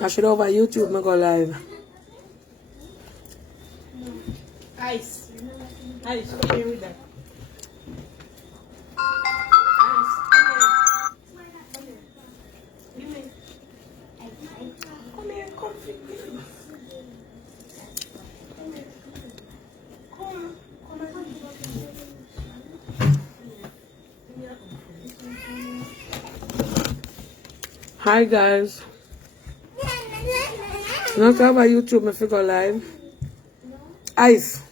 I should over YouTube me go live. Ice. Ice, come here with that. Hi guys. Not over YouTube me go live. Ice.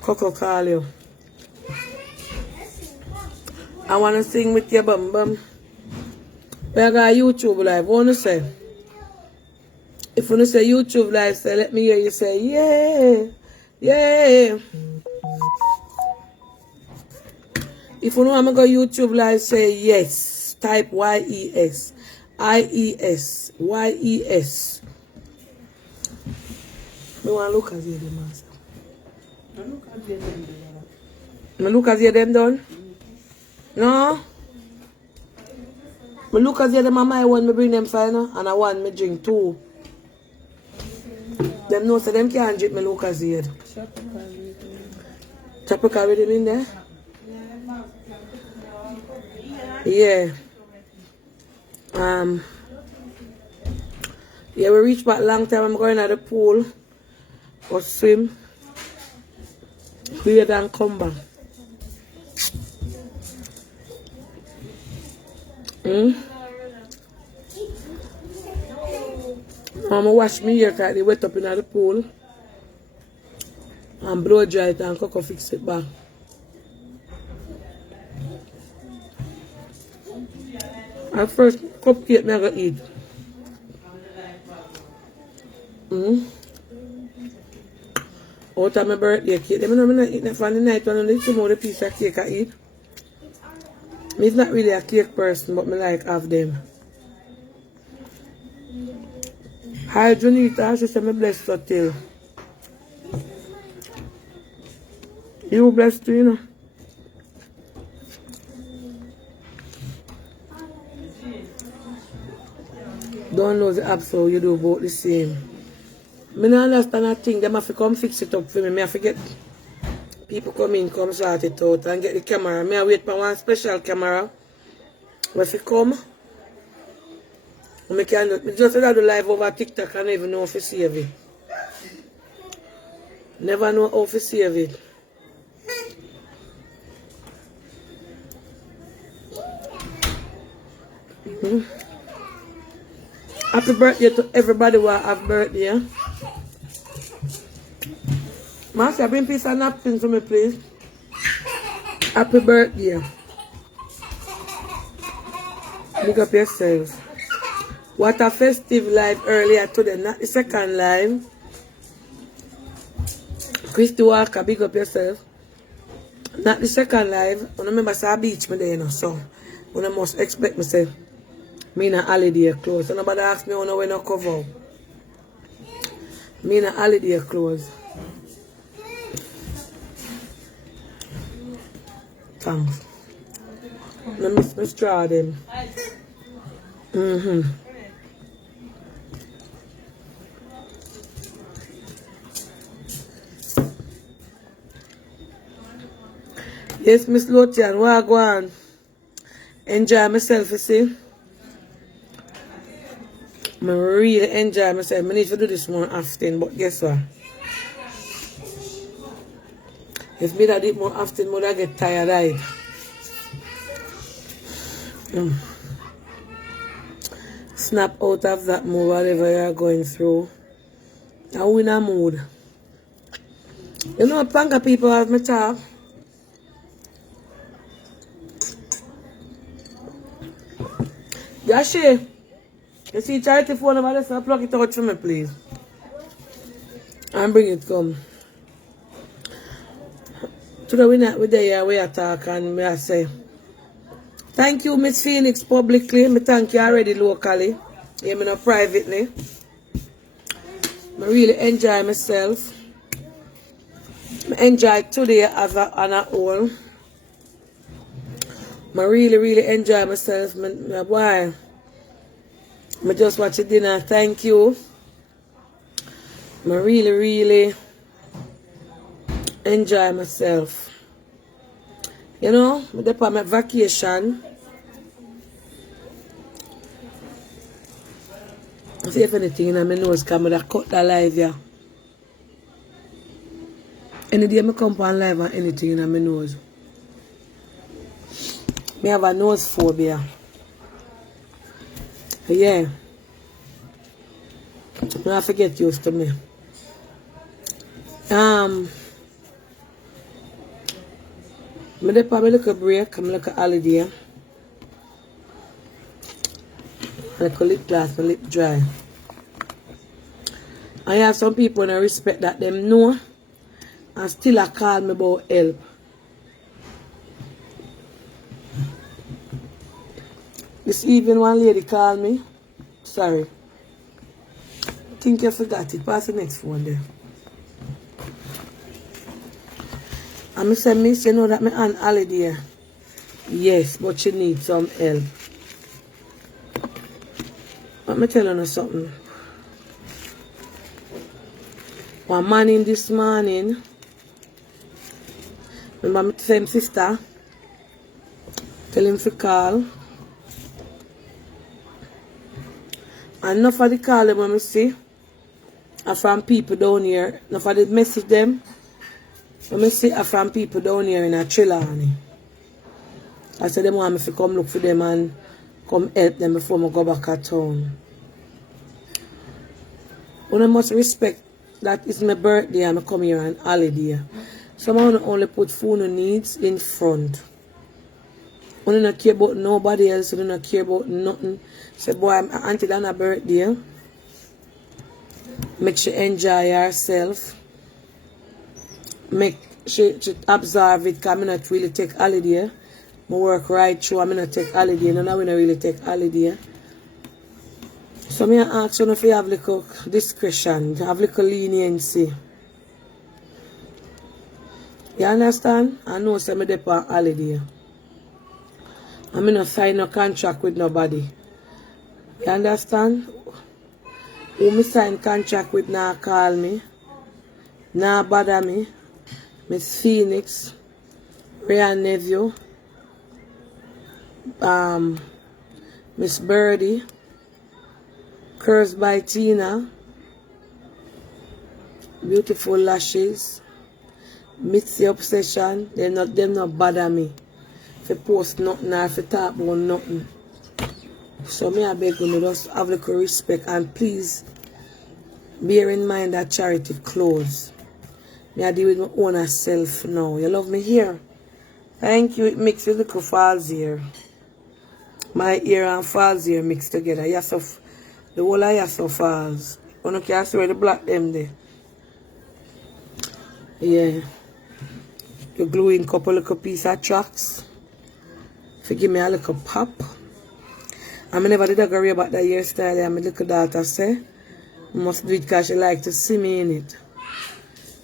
Coco call you. I wanna sing with you, bum bum. We got YouTube live. What wanna say? If you wanna say YouTube live, say let me hear you say yeah, yeah. If you know I'm gonna go YouTube live, say yes. Type YES. IES. YES. Me want look as you them master. Me look as you them done? No? Me look as you them on my one, me bring them final, and I want me drink two. Them know so them can't drink me look as you. Tropical rhythm in there? Yeah. Yeah, we reached back long time. I'm going to the pool or swim. Bathe and come back. Mama wash me hair because they wet up in the pool. And blow dry it and Coco fix it back. At first, cupcake me I go eat. Out of my birthday cake. They know I'm not eating it for the night when I need some more piece of cake I eat. Me's not really a cake person, but me like have them. Hi Junita, she said me blessed her till. You blessed too, you know. Don't know the app so you do both the same. I don't understand a thing. Them have to come fix it up for me. I forget people come in, come sort it out and get the camera. I wait for one special camera. If it come, I can do it. I just do live over TikTok and I even know how to save it. Never know how to save it. Happy birthday to everybody who have birthday. Master, bring piece of napkin to me, please. Happy birthday. Big up yourselves. What a festive live earlier today, not the second live. Christy Walker, big up yourself. Not the second live. I remember say beach me there, you know, so when I must expect myself. Me in a holiday clothes. So nobody ask me when I cover. Me in a holiday clothes. Thanks. I miss my straw them. Yes, Miss Lotian, where I go on? Enjoy myself, you see. I really enjoy myself. I need to do this more often, but guess what? If me that do it more often, I get tired of it. Snap out of that mood, whatever you're going through. I'm in a mood. You know, panga people have me talk. Yashi, you see charity phone over there, so plug it out for me, please. And bring it come. Today we there, we talk and I say, thank you, Miss Phoenix, publicly. Me thank you already locally. Yeah, me not privately. I really enjoy myself. I enjoy today as on a whole. I really enjoy myself. Why? I just watch the dinner. Thank you. I really enjoy myself. You know, I'm on my vacation. I see if anything in my nose come with a cut that live here. Any day I come on live and anything in my nose. I have a nose phobia. Yeah. I have to get used to me. I take a little break, I'm like a holiday. Like a lip gloss, my lip dry. I have some people and I respect that them know and still I call me about help. This evening one lady called me. Sorry. I think you forgot it. Pass the next phone there. And I said, Miss, you know that my aunt holiday. Yes, but she needs some help. Let me tell you something. One morning this morning, remember my same sister, tell him to call. And enough of the call them when I see are from people down here. Enough of the message them when I see are from people down here in a Trelawney. I said them want me to come look for them and come help them before I go back at town. One must respect that it's my birthday and I come here on holiday. Someone only put food needs in front. I don't care about nobody else, I don't care about nothing. Say, boy, I'm Auntie Dana's birthday. Make she enjoy herself. Make she observe it, because I not really take holiday. I work right through, I not take holiday. No, I don't really take holiday. So I ask you if you have little discretion, have little leniency. You understand? I know some of them on holiday. I'm not sign no contract with nobody. You understand? Who me sign contract with now call me. Now bother me. Miss Phoenix. Rhea Nephew. Miss Birdie. Curse by Tina. Beautiful Lashes. Mitzi Obsession. Them not bother me. If you post nothing or if you talk about nothing. So me I beg you just have a little respect and please bear in mind that charity close. Me I deal with my own self now. You love me here? Thank you. It mixes with little falls here. My ear and falls here mixed together. Yes, of the whole of yes of falls. You can see where the black them there. Yeah. You glue in a couple little piece of tracks. If you give me a little pop. I never did agree about that hairstyle. And my little daughter say, I must do it because she like to see me in it.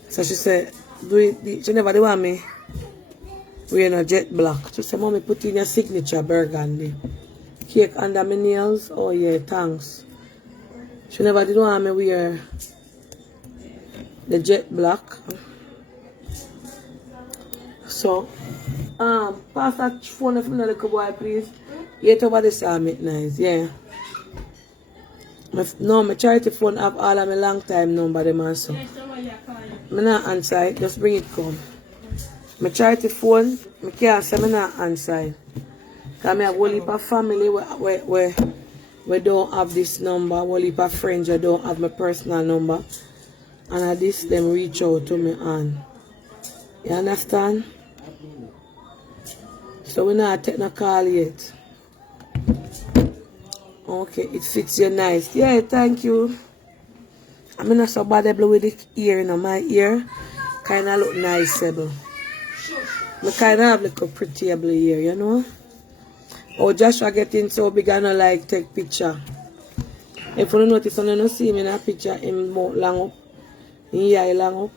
So she said, do it. She never did want me wearing a jet black. She said, Mommy, put in your signature burgundy. Cake under my nails. Oh yeah, thanks. She never did want me wear the jet black. So, pass that phone for me, little boy, please. Yet over the summit, nice, yeah. My charity phone have all of my long time number, them also. I'm not answer it, just bring it come. My charity phone, I can't say I'm not answer it. Because I have a whole heap of family where don't have this number, a whole heap of friends who don't have my personal number. And at this, them reach out to me on. You understand? So we're not taking a call yet. Okay, it fits you nice. Yeah, thank you. I'm not so bad with the ear, you know. My ear kind of look nice. I kind of have like a pretty ear, you know. Oh, Joshua getting so big I don't like take picture. If you notice, you don't see me in a picture, him mouth long up, in eye long up,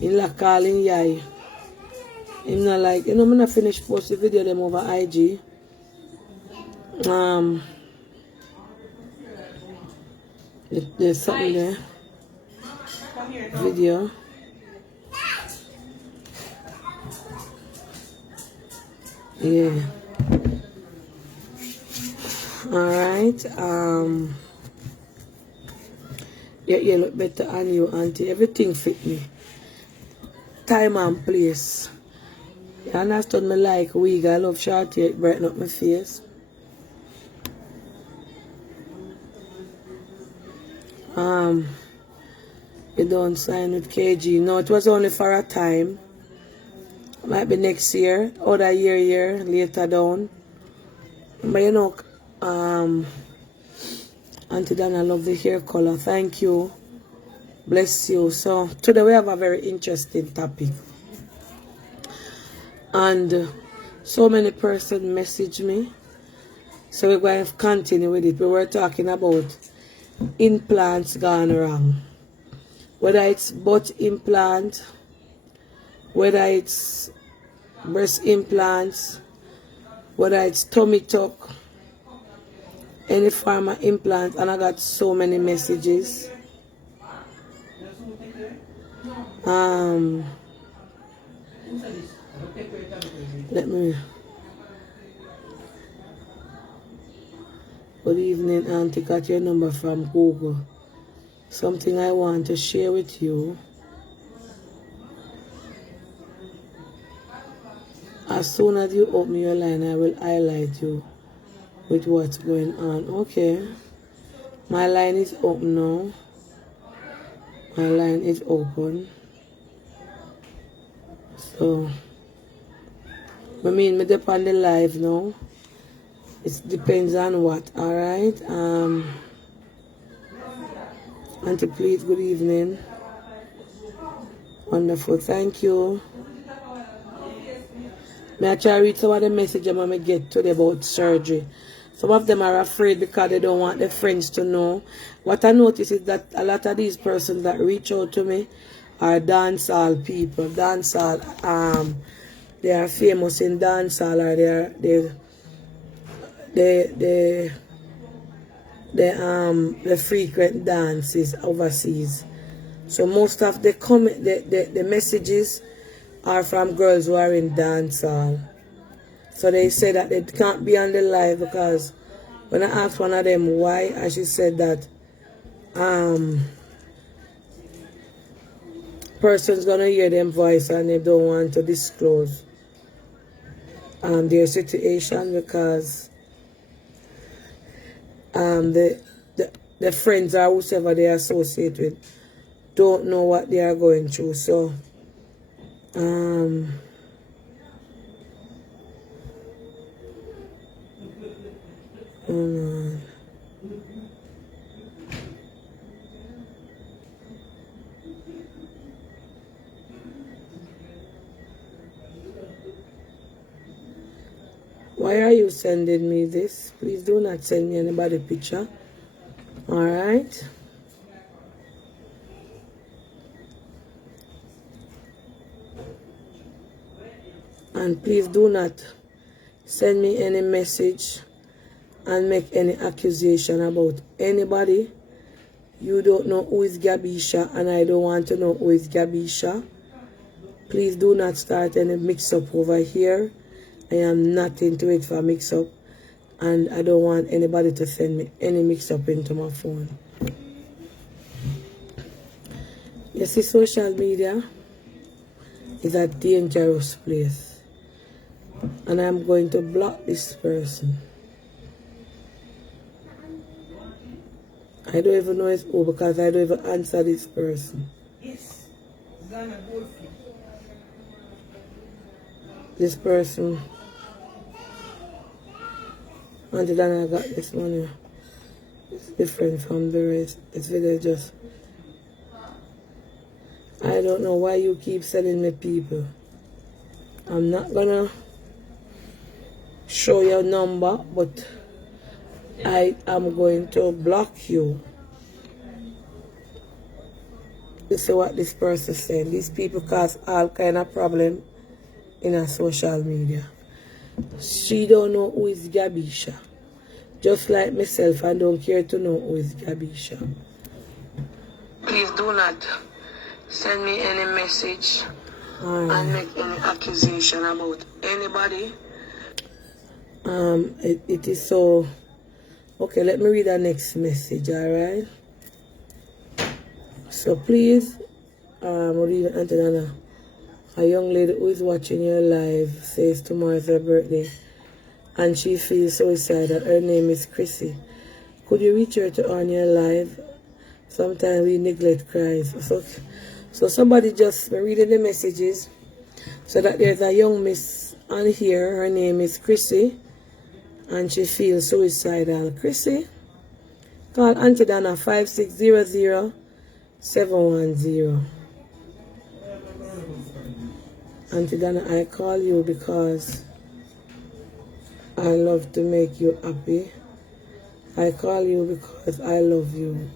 in like call in eye. Him not like, you know, I'm not finished post the video them over IG. There's something there. Come here. No. Video. Yeah. Alright. Yeah, you look better on you, auntie. Everything fit me. Time and place. You understand me like wig. I love short hair. It brighten up my face. You don't sign with KG. No, it was only for a time. Might be next year, other year later down. But you know, Auntie Dana, I love the hair color. Thank you. Bless you. So today we have a very interesting topic. And so many persons message me. So we're going to continue with it. We were talking about implants gone wrong. Whether it's butt implant, whether it's breast implants, whether it's tummy tuck, any form of implant, and I got so many messages. Let me. Good evening, Auntie. Got your number from Google. Something I want to share with you. As soon as you open your line, I will highlight you with what's going on. Okay. My line is open now. My line is open. So, I mean, me depend on the live now. It depends on what, alright? Auntie, please, good evening. Wonderful, thank you. May I try to read some of the messages I'm going to get today about surgery. Some of them are afraid because they don't want their friends to know. What I notice is that a lot of these persons that reach out to me are dancehall people. Dancehall, they are famous in dancehall, or they frequent dances overseas. So most of the messages are from girls who are in dancehall. So they say that they can't be on the live because when I asked one of them why, and she said that person's gonna hear them voice and they don't want to disclose their situation because the friends or whoever they associate with don't know what they are going through. So why are you sending me this? Please do not send me anybody picture. Alright. And please do not send me any message and make any accusation about anybody. You don't know who is Gabisha and I don't want to know who is Gabisha. Please do not start any mix-up over here. I am not into it for mix-up and I don't want anybody to send me any mix-up into my phone. You see, social media is a dangerous place. And I'm going to block this person. I don't even know it's who because I don't even answer this person. Yes. Ghana Goldfish. This person. Auntie Dana, I got this money. It's different from the rest. This video just... I don't know why you keep sending me people. I'm not gonna show your number, but I am going to block you. You see what this person is saying? These people cause all kind of problem in her social media. She don't know who is Gabisha. just like myself, and don't care to know who is Gabisha. Please do not send me any message and make any accusation about anybody. It is so. Okay, let me read the next message, alright? So please, read Antonana. A young lady who is watching your live says tomorrow is her birthday and she feels suicidal. Her name is Chrissy. Could you reach her to on your live? Sometimes we neglect cries. So somebody just reading the messages. So that there's a young miss on here. Her name is Chrissy. And she feels suicidal. Chrissy, call Auntie Donna 5600-710. Auntie Donna, I call you because I love to make you happy. I call you because I love you.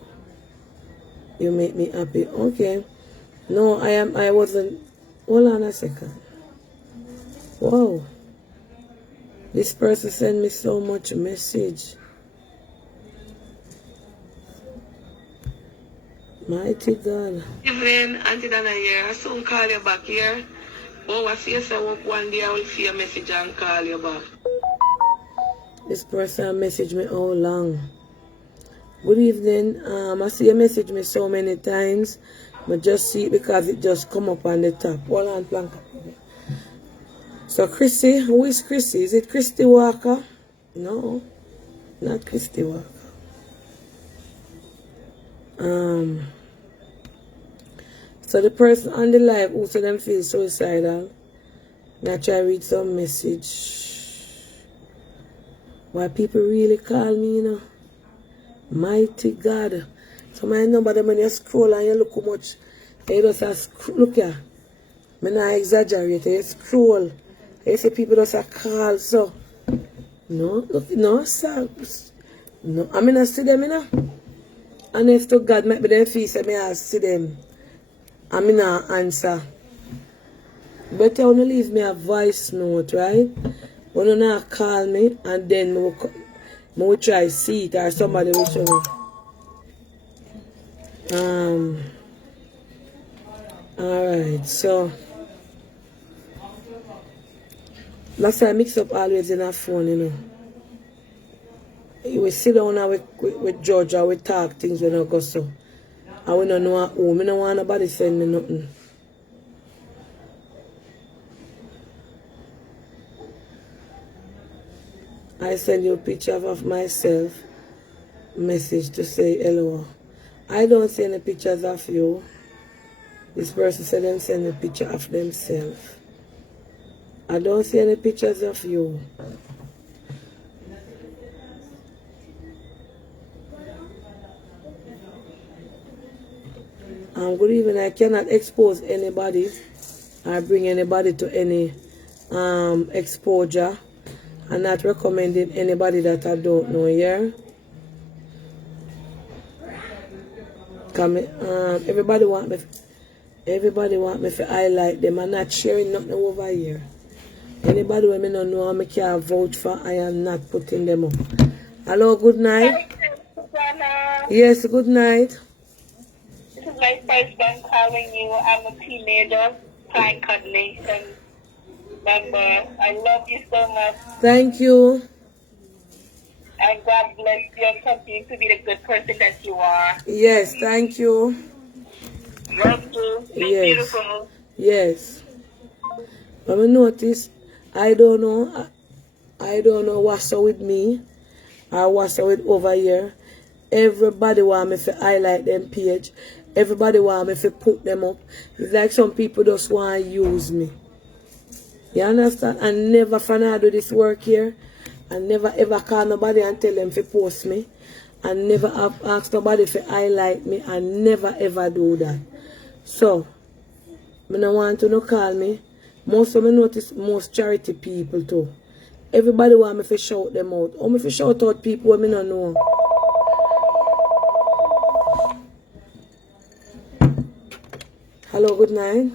You make me happy. Okay. No, I wasn't. Hold on a second. Whoa. This person sent me so much message. Mighty God. Evening, Auntie Donna here. I soon call you back here. Oh, I see you one day I will see a message and call you back. This person messaged me all long. Good evening. I see you message me so many times, but just see it because it just come up on the top. Hold on, Blanca. So Chrissy, who is Chrissy? Is it Christy Walker? No, not Christy Walker. So the person on the live who said them feel suicidal, now try to read some message. Why people really call me, you know? Mighty God. So my number them when you scroll and you look how much, you just look here. I not exaggerate, you scroll. You see people just call, so. No, look, no, sir. No, I mean I see them, you know? And if to God might be them feel, say me I see them. I mean I answer. Better when you leave me a voice note, right? When you not call me and then I will try see it or somebody will show me. Alright, so that's why I mix up always in a phone, you know. We sit down now with George or we talk things when I go so. I we don't know who. I don't want nobody send me nothing. I send you a picture of myself, message to say hello. I don't see any pictures of you. This person said them send a picture of themselves. I don't see any pictures of you. Good evening. I cannot expose anybody or bring anybody to any exposure. I'm not recommending anybody that I don't know here. Everybody want me to highlight them. I'm not sharing nothing over here. Anybody who I don't know I can't vouch for, I am not putting them up. Hello, good night. Hi, Yes, good night. this is my first time calling you. I'm a teenager, Pine Cut Nation member. I love you so much. Thank you. And God bless you and continue to be the good person that you are. Yes, thank you. Love you. Be Yes. beautiful. Yes. But I notice, I don't know what's up with me or what's up with over here. Everybody want me to highlight them page. Everybody want me to put them up. It's like some people just want to use me. You understand? I never finna do this work here. I never ever call nobody and tell them to post me. I never have asked nobody to highlight me. I never ever do that. So, I don't want to call me. Most of me notice most charity people too. Everybody want me to shout them out. Or me to shout out people who I don't know. Hello, good night.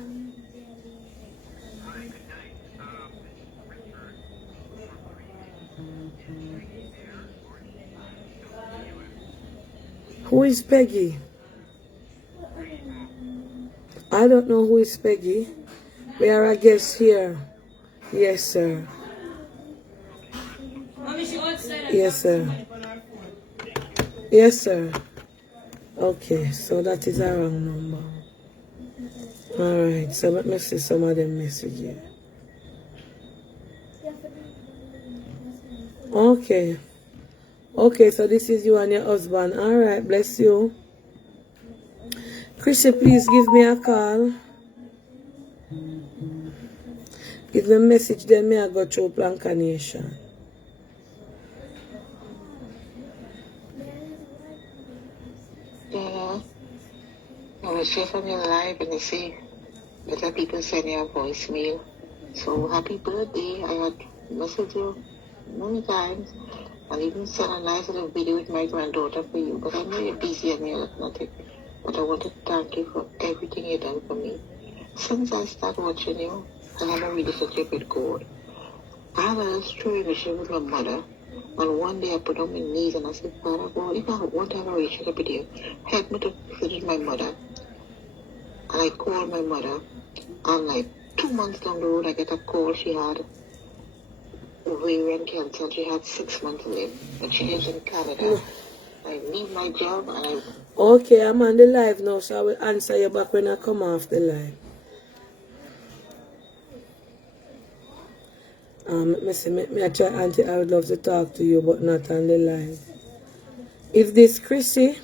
Who is Peggy? I don't know who is Peggy. We are a guest here. Yes, sir. Yes, sir. Yes, sir. Okay, so that is a wrong number. Alright, so let me see some of them messages. Okay. Okay, so this is you and your husband. Alright, bless you. Chrissy, please give me a call. Give me a message, then me I go through Planka Nation. Yeah. I was just on your live and I see that people send you a voicemail. So happy birthday. I had messaged you many times and even sent a nice little video with my granddaughter for you. But I know you're busy and you're nothing. But I want to thank you for everything you've done for me. Since I started watching you, I have a relationship with God. I have a strange relationship with my mother. And one day I put on my knees and I said, Father God, if I want to have a relationship with you, help me to visit my mother. And I called my mother. And like 2 months down the road, I get a call. She had ovarian cancer and she had 6 months to live. But she lives in Canada. I leave my job and I... Okay, I'm on the live now, so I will answer you back when I come off the live. Me I try, Auntie, I would love to talk to you, but not on the live. If this Chrissy,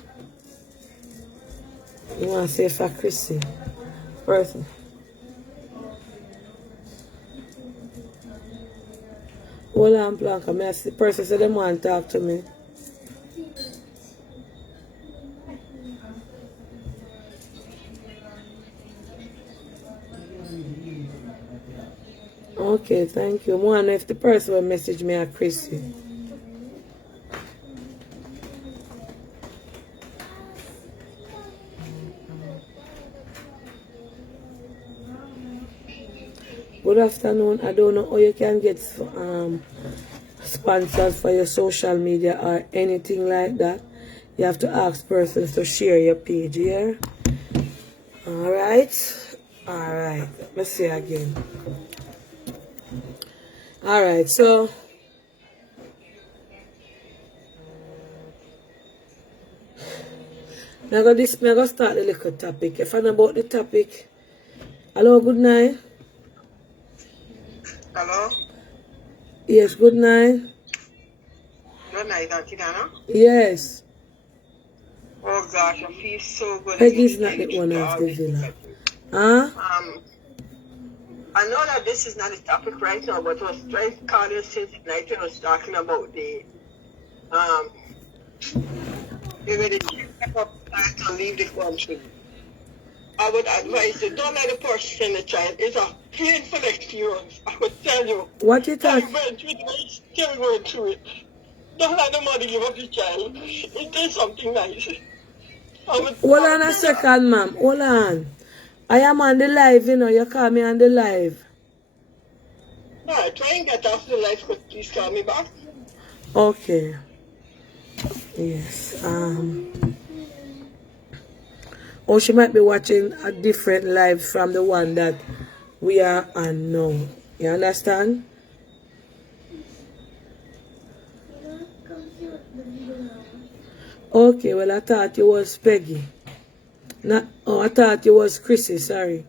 you want to say for Chrissy, person. Hold on, Blanca, me I see the person say they want to talk to me. Okay, thank you. One, if the person will message me at Chrissy. Good afternoon. I don't know how you can get sponsors for your social media or anything like that. You have to ask persons to share your page here. Alright. Alright. Let me see again. Alright, so I'm going to start the little topic. If I know about the topic. Hello, good night. Hello? Yes, good night. Good night, Auntie Dana. Yes. Oh gosh, I feel so good. Peggy's not the owner of the villa. Huh? I know that this is not a topic right now, but I was trying to call you since the night when I was talking about the maybe the check up time to leave the country. I would advise you, don't let the person send the child. It's a painful experience. I would tell you. What you I thought? went through it, I still going through it. Don't let the mother give up the child. It is something nice. Hold on a second, ma'am. Hold on. I am on the live, you know. You call me on the live. Alright, try and get off the live, but please call me back. Okay. Yes. Or she might be watching a different live from the one that we are on now. You understand? Okay, well I thought you was Peggy. Not, oh, I thought you was Chrissy, sorry.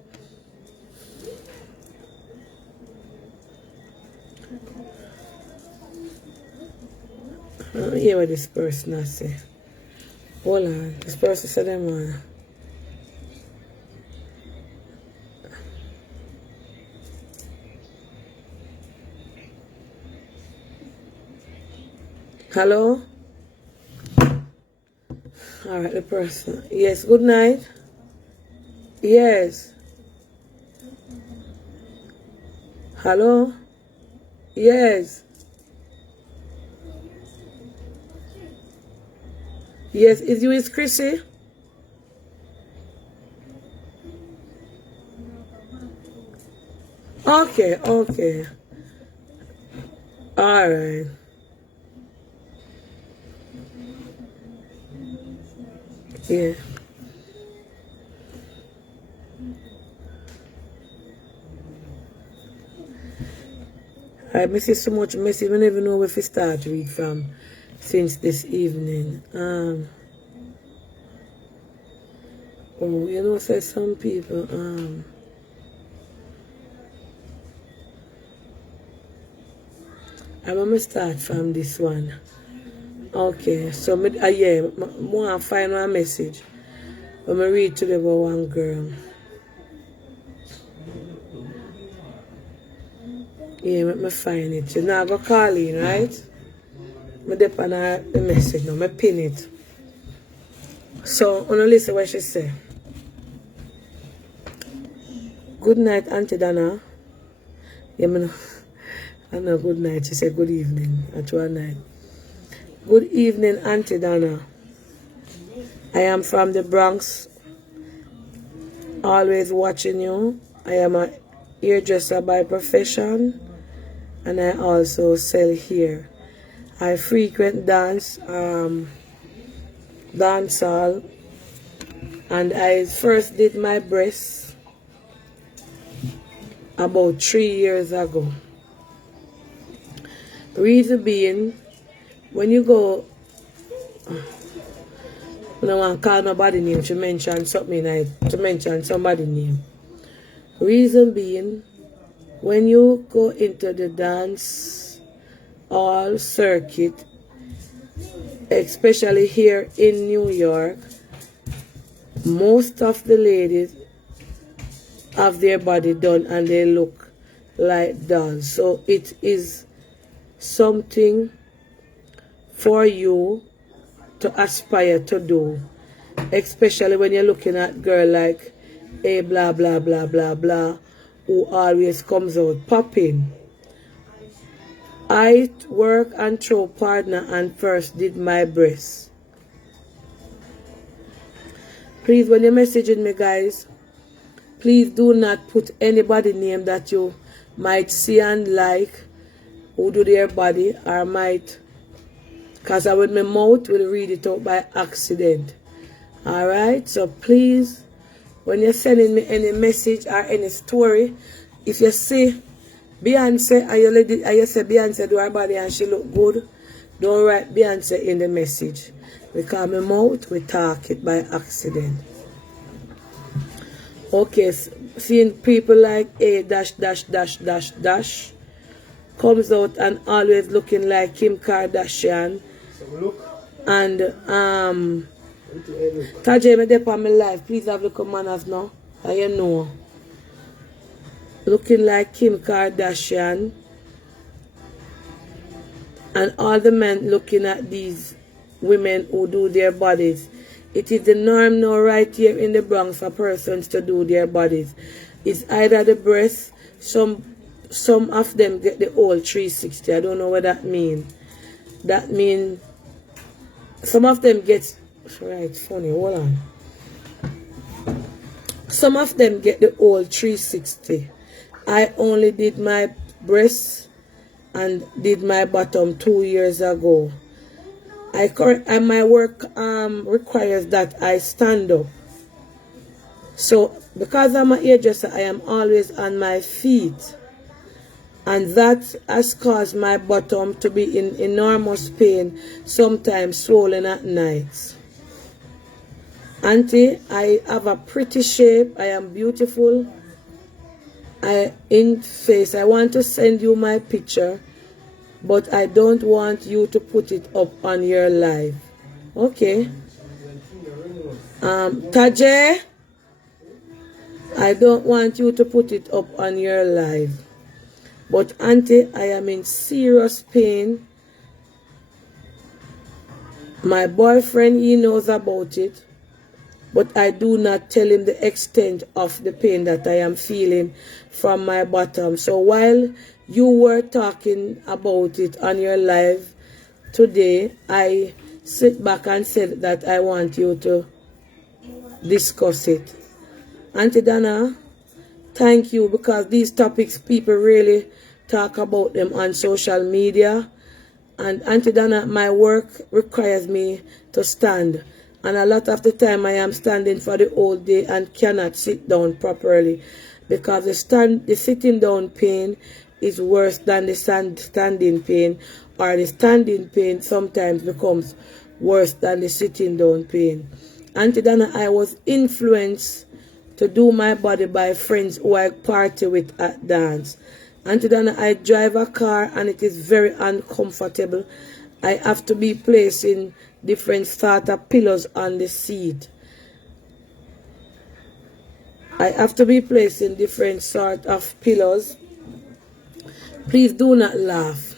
Let me hear what this person has say. Hold on, this person said them Hello? Alright, the person. Yes, good night. Yes. Hello? Yes. Yes, is you is Chrissy? Okay, okay. Alright. Yeah. I miss you so much message. I never know where to start read from since this evening. Oh, you know, say some people, I'm gonna start from this one. Okay, so yeah, more find one message. I'm gonna read to them about one girl. Yeah, let me find it. She's not gonna call in, right? I dip on the message now, I pin it. So, I'm gonna listen what she say. Good night, Auntie Dana. Yeah, I know good night. She said good evening. At one night. Good evening, Auntie Dana. I am from the Bronx. Always watching you. I am a hairdresser by profession. And I also sell hair. I frequent dancehall. And I first did my breasts about 3 years ago. Reason being, when you go, I don't want to call nobody name to mention something to mention somebody's name. Reason being, when you go into the dance hall circuit, especially here in New York, most of the ladies have their body done and they look like dolls. So it is something for you to aspire to do, especially when you're looking at girl like a blah blah blah blah blah who always comes out popping. I work and throw partner and first did my breasts. Please, when you're messaging me, guys, please do not put anybody name that you might see and like who do their body or might, because I with my mouth will read it out by accident. Alright, so please, when you're sending me any message or any story, if you see Beyonce and you say Beyonce do her body and she look good, don't write Beyonce in the message. Because my mouth will talk it by accident. Okay, seeing people like a dash dash dash dash dash comes out and always looking like Kim Kardashian. And Tajay, me dep on my life. Please have look manners now. And you know. Looking like Kim Kardashian. And all the men looking at these women who do their bodies. It is the norm now right here in the Bronx for persons to do their bodies. It's either the breasts, some of them get the whole 360. I don't know what that means. That means some of them get, right, funny, hold on. Some of them get the whole 360. I only did my breasts and did my bottom 2 years ago. And my work requires that I stand up. So because I'm a hairdresser, I am always on my feet. And that has caused my bottom to be in enormous pain, sometimes swollen at night. Auntie, I have a pretty shape. I am beautiful. In face, I want to send you my picture, but I don't want you to put it up on your live. Okay. Tajay, I don't want you to put it up on your live. But Auntie, I am in serious pain. My boyfriend, he knows about it. But I do not tell him the extent of the pain that I am feeling from my bottom. So while you were talking about it on your live today, I sit back and said that I want you to discuss it. Auntie Dana, thank you, because these topics people really talk about them on social media. And Auntie Dana, my work requires me to stand. And a lot of the time I am standing for the whole day and cannot sit down properly because the sitting down pain is worse than the standing pain, or the standing pain sometimes becomes worse than the sitting down pain. Auntie Dana, I was influenced to do my body by friends who I party with at dance. Auntie Dana, I drive a car and it is very uncomfortable. I have to be placing different sort of pillows on the seat. I have to be placing different sort of pillows. Please do not laugh.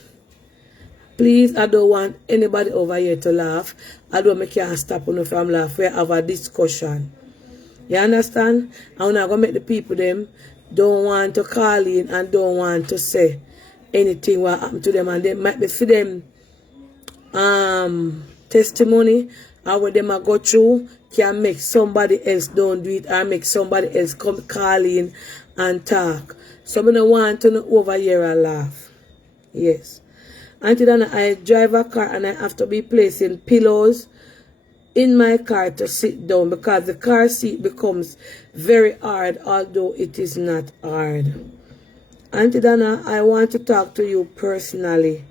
Please, I don't want anybody over here to laugh. I don't make you stop on from laugh. We have a discussion. You understand? I'm not going to make the people them don't want to call in and don't want to say anything what happened to them. And they might be for them testimony or what them go through can make somebody else don't do it or make somebody else come call in and talk. So I don't want to over here and laugh. Yes. Auntie Dana, I drive a car and I have to be placing pillows in my car to sit down because the car seat becomes very hard, although it is not hard. Auntie Dana, I want to talk to you personally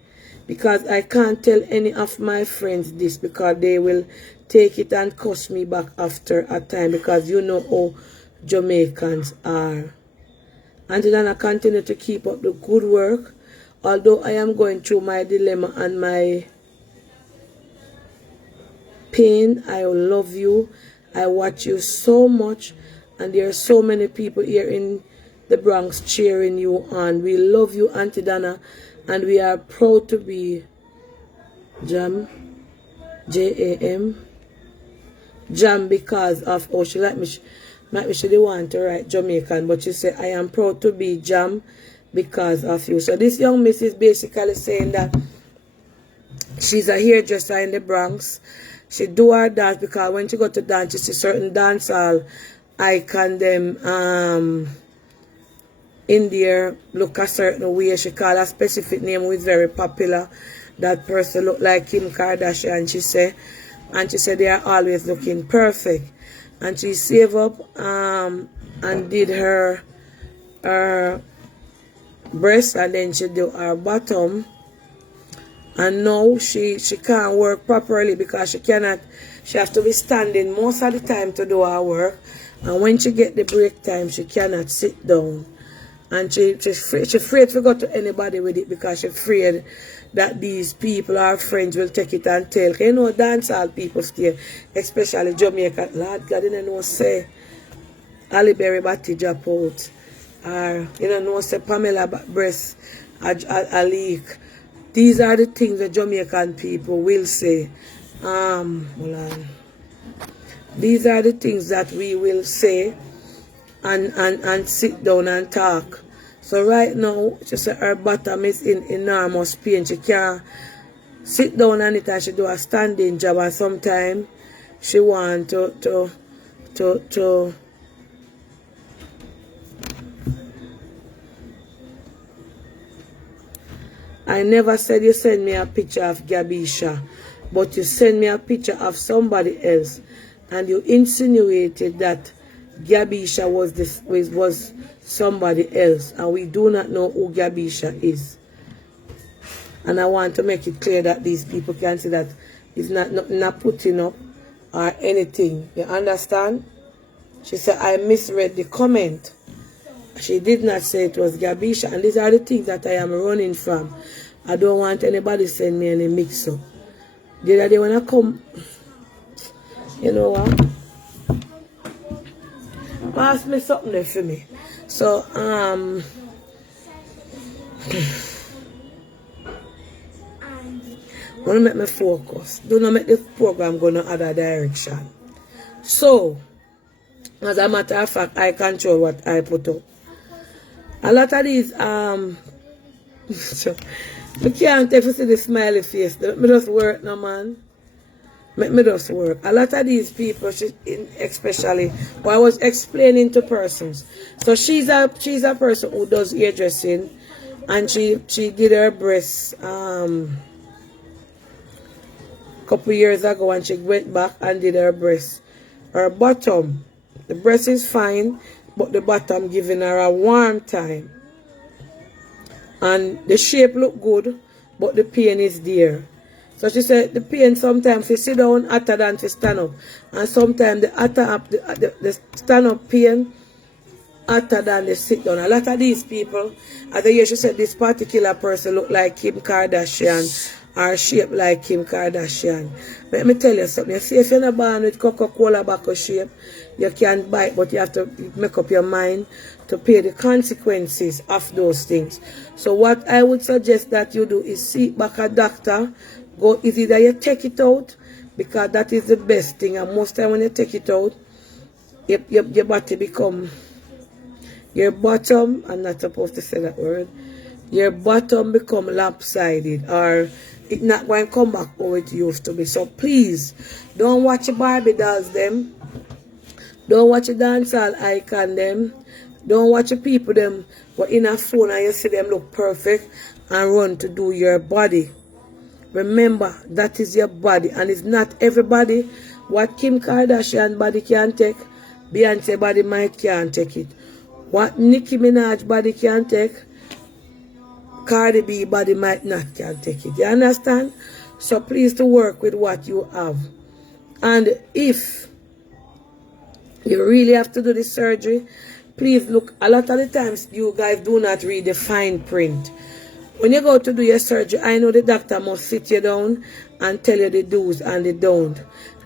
because I can't tell any of my friends this because they will take it and cuss me back after a time because you know how Jamaicans are. Auntie Dana, continue to keep up the good work. Although I am going through my dilemma and my pain, I love you. I watch you so much. And there are so many people here in the Bronx cheering you on. We love you, Auntie Dana. And we are proud to be Jam, J-A-M, Jam because of, oh, she like me, she didn't want to write Jamaican, but she said, I am proud to be Jam because of you. So this young miss is basically saying that she's a hairdresser in the Bronx. She do her dance because when she go to dance, she see certain dancehall icon them in there look a certain way. She call a specific name who is very popular. That person look like Kim Kardashian, she say. And she said they are always looking perfect. And she saved up and did her breast and then she do her bottom. And now she can't work properly because she has to be standing most of the time to do her work. And when she get the break time, she cannot sit down. And she's afraid to go to anybody with it because she's afraid that these people, our friends, will take it and tell. You know, dancehall people stay, especially Jamaica. Lord God, you know, say, Ali Berry Batty drop out. Or, you know, say Pamela breast a leak. These are the things the Jamaican people will say. Hold on. These are the things that we will say and sit down and talk. So right now, she said her bottom is in enormous pain. She can't sit down on it and she do a standing job, and sometimes she want to I never said you send me a picture of Gabisha, but you send me a picture of somebody else, and you insinuated that Gabisha was somebody else, and we do not know who Gabisha is. And I want to make it clear that these people can see that it's not putting up or anything. You understand? She said, I misread the comment. She did not say it was Gabisha, and these are the things that I am running from. I don't want anybody send me any mix-up. The other day when I come, you know what? Pass me something there for me. So, want to make me focus. Do not make the program go in another direction. So, as a matter of fact, I control what I put up. A lot of these, I can't take to see the smiley face. Let me just work now, man. Let me just work. A lot of these people, especially, well, I was explaining to persons. So she's a person who does hairdressing, and she did her breasts couple years ago and she went back and did her breast. Her bottom, the breast is fine, but the bottom giving her a warm time. And the shape look good, but the pain is there. So she said the pain sometimes you sit down hotter than to stand up. And sometimes the stand up pain hotter than the sit down. A lot of these people, as I hear she said this particular person look like Kim Kardashian or shape like Kim Kardashian. Let me tell you something. You see, if you're not born with Coca-Cola back of shape, you can bite, but you have to make up your mind to pay the consequences of those things. So what I would suggest that you do is seek back a doctor. Go, is either you take it out, because that is the best thing. And most time when you take it out, your body become, your bottom, I'm not supposed to say that word, your bottom become lopsided, or it's not going to come back how it used to be. So please, don't watch your Barbie dolls them. Don't watch your dancehall icon them. Don't watch your people them but in a phone and you see them look perfect and run to do your body. Remember, that is your body, and it's not everybody. What Kim Kardashian body can take, Beyonce body might can't take it. What Nicki Minaj body can take, Cardi B body might not can take it. You understand? So please to work with what you have. And if you really have to do the surgery, please look, a lot of the times you guys do not read the fine print. When you go to do your surgery, I know the doctor must sit you down and tell you the do's and the don't.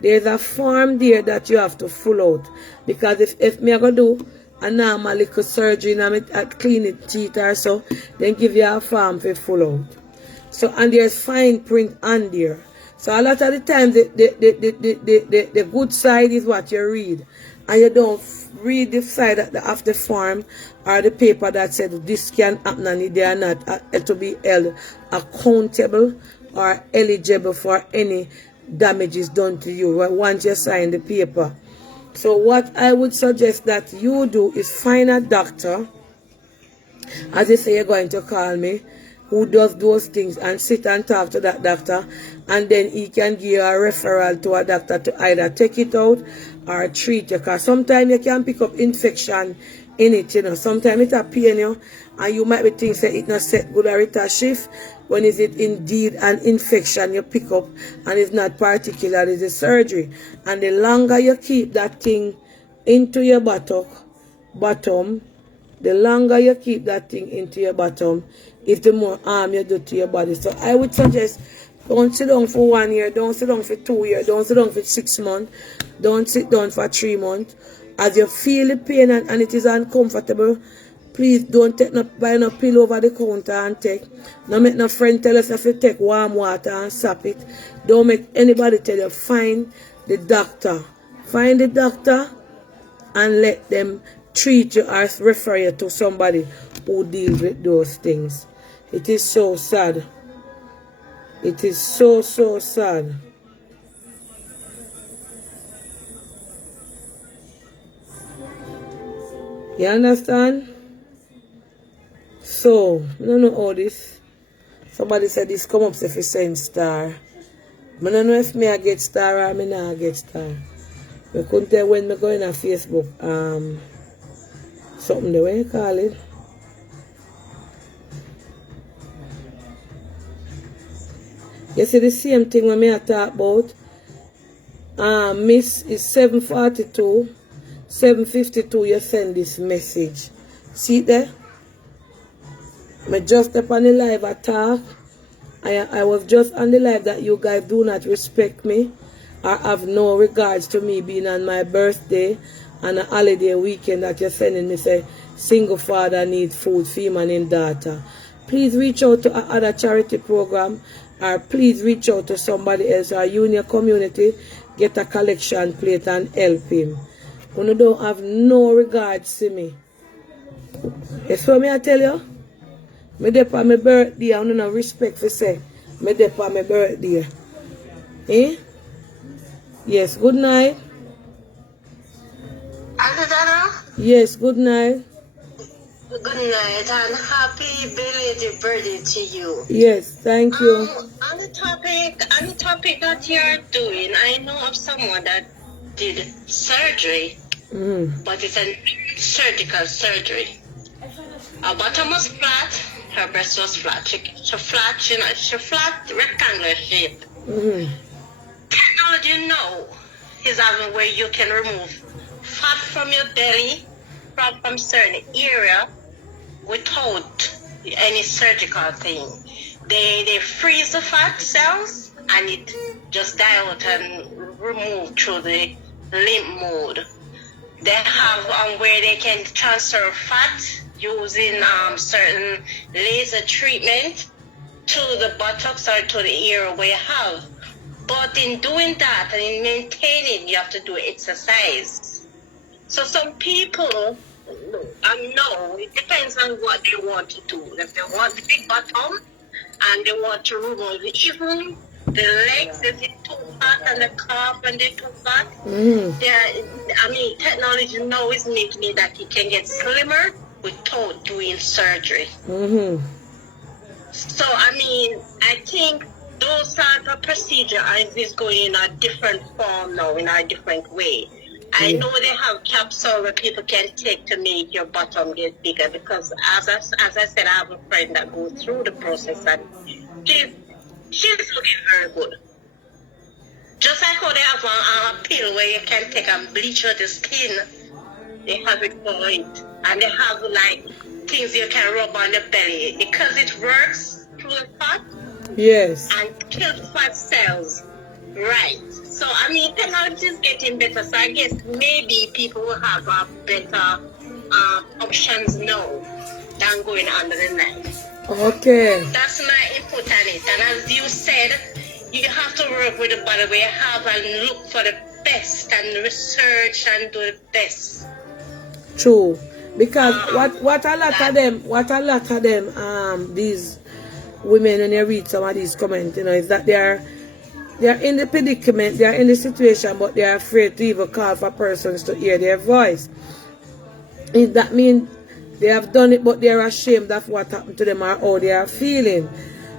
There's a form there that you have to fill out. Because if me I go do a normal little surgery and I clean it teeth or so, then give you a form to fill out. So, and there's fine print on there. So a lot of the time the good side is what you read. And you don't read the side of the form or the paper that said this can happen and they are not to be held accountable or eligible for any damages done to you once you sign the paper. So what I would suggest that you do is find a doctor, as you say you're going to call me, who does those things, and sit and talk to that doctor, and then he can give you a referral to a doctor to either take it out or treat you. Because sometimes you can pick up infection in it, you know. Sometimes it's a pain you, and you might be thinking that it's not set good or it's a shift. When is it indeed an infection you pick up, and it's not particularly the surgery. And the longer you keep that thing into your bottom, the longer you keep that thing into your bottom, is the more harm you do to your body. So I would suggest, don't sit down for 1 year, don't sit down for 2 years, don't sit down for 6 months, don't sit down for 3 months. As you feel the pain and it is uncomfortable, please don't buy no pill over the counter and take. Don't make no friend tell us if you take warm water and sap it. Don't make anybody tell you. Find the doctor. Find the doctor and let them treat you or refer you to somebody who deals with those things. It is so sad. It is so sad. You understand? So, I don't know all this. Somebody said this come up if you send star. I don't know if me I get star or me not get star. I couldn't tell when I go in on Facebook. Something the way you call it. You see the same thing when I talk about. Miss is 742. 752 you send this message. See it there? I just up on the live attack. I was just on the live that you guys do not respect me or have no regards to me being on my birthday and a holiday weekend that you're sending me say single father needs food for him and his daughter. Please reach out to other charity program, or please reach out to somebody else or you in your community, get a collection plate and help him. You don't have no regards to me. You saw me I tell you? Me dey for my birthday, I no respect for say. Me dey for my birthday. Eh? Yes, good night. Auntie Dana? Yes, good night. Good night and happy belated birthday to you. Yes, thank you. On the topic that you're doing, I know of someone that did surgery, but it's a surgical surgery. Her bottom was flat, her breast was flat. She flat rectangular shape. Technology now is having where you can remove fat from your belly, from certain area, without any surgical thing. They freeze the fat cells and it just dilute and remove through the lymph node. They have where they can transfer fat using certain laser treatment to the buttocks or to the area where you have. But in doing that and in maintaining, you have to do exercise. So some people, no, it depends on what they want to do. If they want the big bottom and they want to remove even the legs, if it's too fat, and the calf when they're too fat, technology now is making it that you can get slimmer without doing surgery. So, I think those type of procedure is going in a different form now, in a different way. I know they have capsule that people can take to make your bottom get bigger because, as I said, I have a friend that goes through the process and she's looking very good. Just like how they have a pill where you can take and bleach out the skin, they have it for it. And they have like things you can rub on the belly because it works through the fat. Yes. And kills fat cells. Right. So, technology is getting better. So, I guess maybe people will have better options now than going under the knife. Okay. That's my input on it. And as you said, you have to work with the body where you have and look for the best and research and do the best. True. Because what a lot of them, these women, when you read some of these comments, is that they're in the predicament, they're in the situation, but they're afraid to even call for persons to hear their voice. That means they have done it, but they're ashamed of what happened to them or how they are feeling.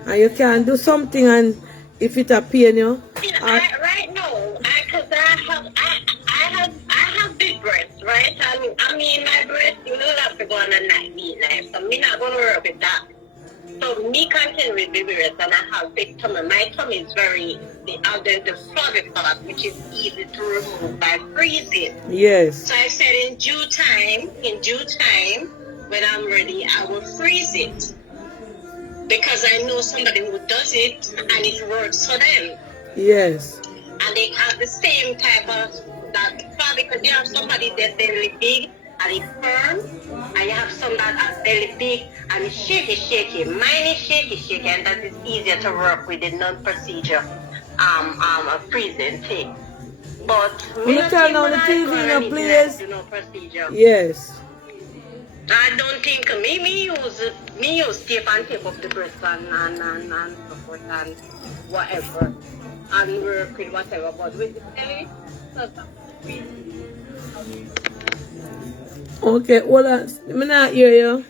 And you can't do something, and if it appears you. Right now, because I have big breasts, right? My breast, you know, have to go on a night, so I'm not going to work with that. So me continue with big breasts, and I have big tummy. My tummy is very the fluffy part, which is easy to remove by freezing. Yes. So I said in due time, when I'm ready, I will freeze it. Because I know somebody who does it and it works for them. Yes. And they have the same type of that because you have somebody that's very big and it's firm, and you have some that are very big and it's shaky. Mine is shaky, and that is easier to work with the non-procedure freezing thing. But me turn on the TV, please. No procedure. Yes. I don't think me use tape and tape up the breast and so forth and whatever and work with whatever, but with the belly, okay, hold on. I'm not hear you.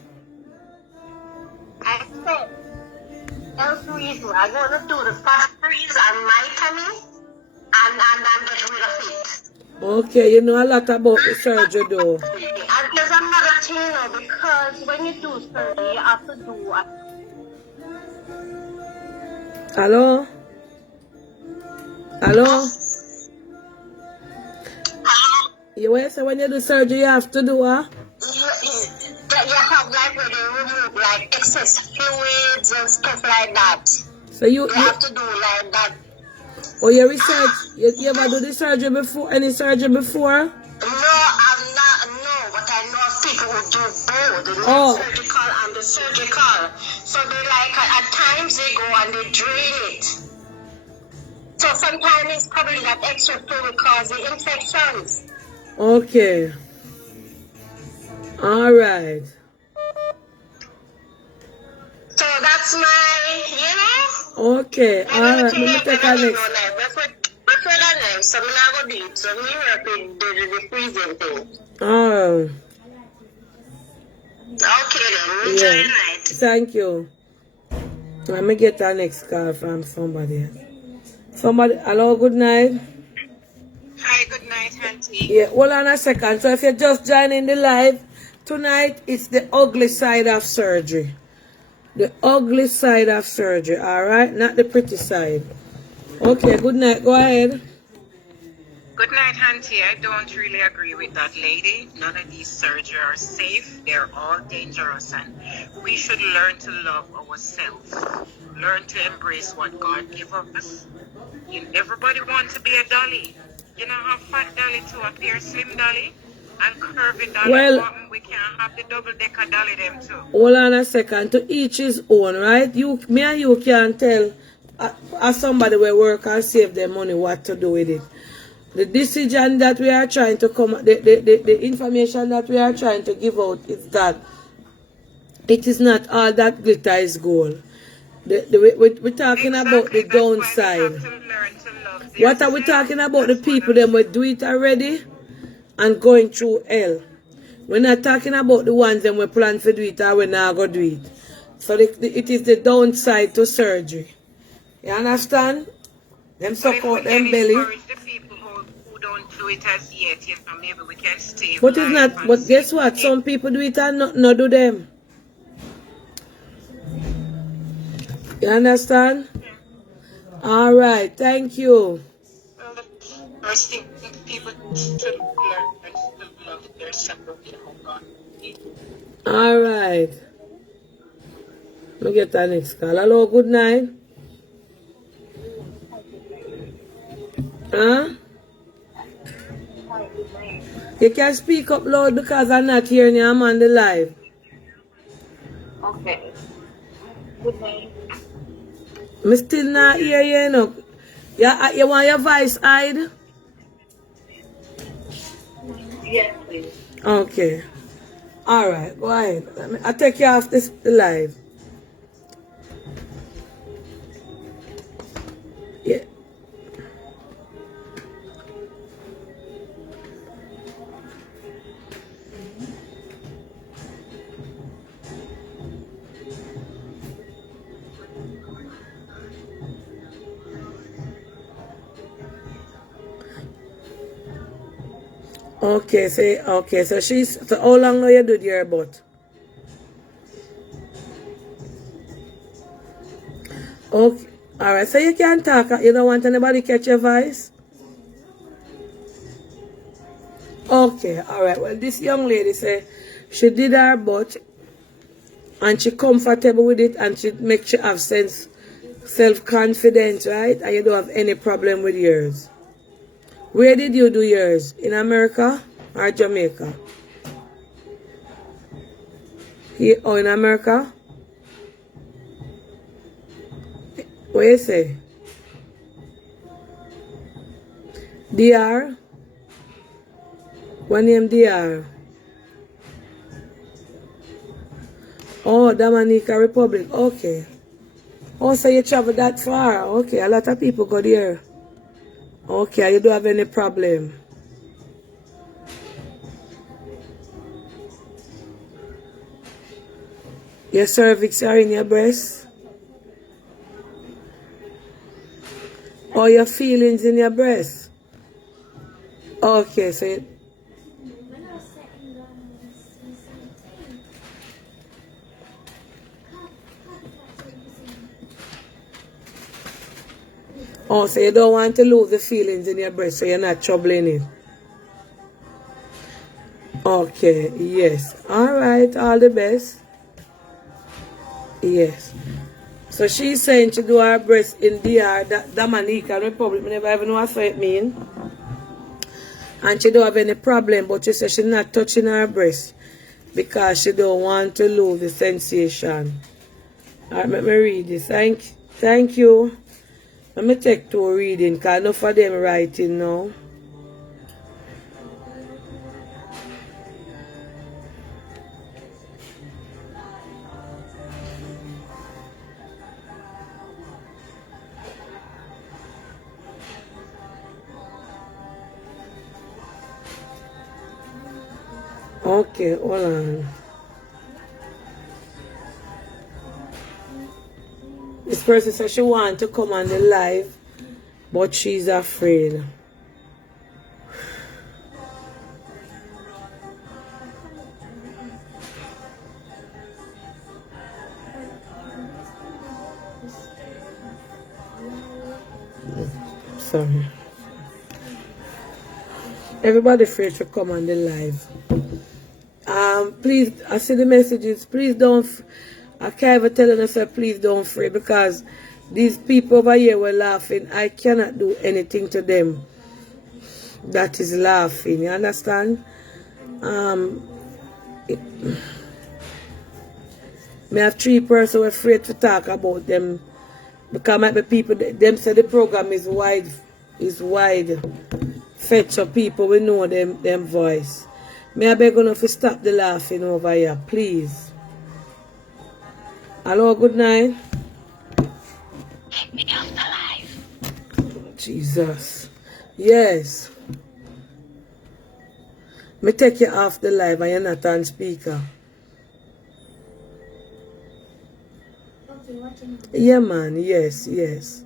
I said I'm gonna do the fast freeze on my tummy and get rid of it. Okay, you know a lot about the surgery though. And there's another thing because when you do surgery, you have to do Hello? You want to say when you do surgery, you have to do what? You have like where they remove like excess fluids and stuff like that. So you have to do like that. Oh, you research? You ever do the surgery before? Any surgery before? No, I'm not. No, but I know people who do both, the non-surgical and the surgical. So they like at times they go and they drain it. So sometimes it's probably that extra fluid cause the infections. Okay. All right. So that's my, Okay. All right. Let me take a next. Before that name, so I'm not going to do it. So we work with the freezing thing. Oh. Okay then. Enjoy Yeah. your night. Thank you. Let me get our next call from somebody. Somebody, hello, good night. Hi, good night, Auntie. Yeah, hold on a second. So if you're just joining the live, tonight it's the ugly side of surgery. The ugly side of surgery, alright? Not the pretty side. Okay, good night. Go ahead. Good night, Auntie. I don't really agree with that lady. None of these surgeries are safe. They're all dangerous, and we should learn to love ourselves. Learn to embrace what God gave us. Everybody wants to be a dolly. You know how fat dolly to appear slim dolly and curvy dolly. Well, We can't have the double decker dolly them too. hold on a second. To each his own, right? Me and you can tell as somebody will work and save their money what to do with it. The decision that we are trying to the information that we are trying to give out is that it is not all that glitter is gold. We're talking about the downside. What are we talking about? The people that will do it already and going through hell. We're not talking about the ones that we plan to do it or we're not going to do it. So it is the downside to surgery. You understand? Them suck out them belly. The people who don't do it as yet, maybe we can stay. But it's not. But guess what? Some people do it and not do them. You understand? All right. Thank you. Well, the first thing people should learn to love themselves. All right. Let me get that next call. Hello, good night. Huh? You can speak up loud because I'm not hearing you. I'm on the live. Okay. Good night. I'm still not hear you, you know. You want your voice hide? Yes, please. Okay. All right. Go ahead. I'll take you off the live. Yeah. Okay, so so how long now you do your butt? Okay, alright, so you can talk, you don't want anybody catch your voice? Okay, alright, well this young lady say she did her butt and she comfortable with it and she make she have self-confidence, right? And you don't have any problem with yours. Where did you do yours? In America or Jamaica? Here, oh, in America? What you say? DR? What name DR? Oh, Dominica Republic. Okay. Oh, so you travel that far. Okay, a lot of people go there. Okay, you don't have any problem. Your cervix are in your breast? Or your feelings in your breast? Okay, so you... Oh, so you don't want to lose the feelings in your breast, so you're not troubling it. Okay, yes. Alright, all the best. Yes. So she's saying she do her breast in DR, Dominica Republic. I never even know what it means. And she don't have any problem, but she says she's not touching her breast because she don't want to lose the sensation. Alright, let me read this. Thank you. Let me take 2 reading because enough of them writing now. Okay, hold on. This person says she wants to come on the live, but she's afraid. Sorry. Everybody afraid to come on the live. Please, I see the messages. Please don't. I can't even tell them, say, please don't afraid, because these people over here were laughing. I cannot do anything to them that is laughing. You understand? Me have 3 persons who are afraid to talk about them, because might be people, them say the program is wide fetch, so people will know them voice. May I beg you to stop the laughing over here, please. Hello, good night. Me off the live. Jesus. Yes. Me take you off the live and you're not on speaker. Yeah, man. Yes, yes.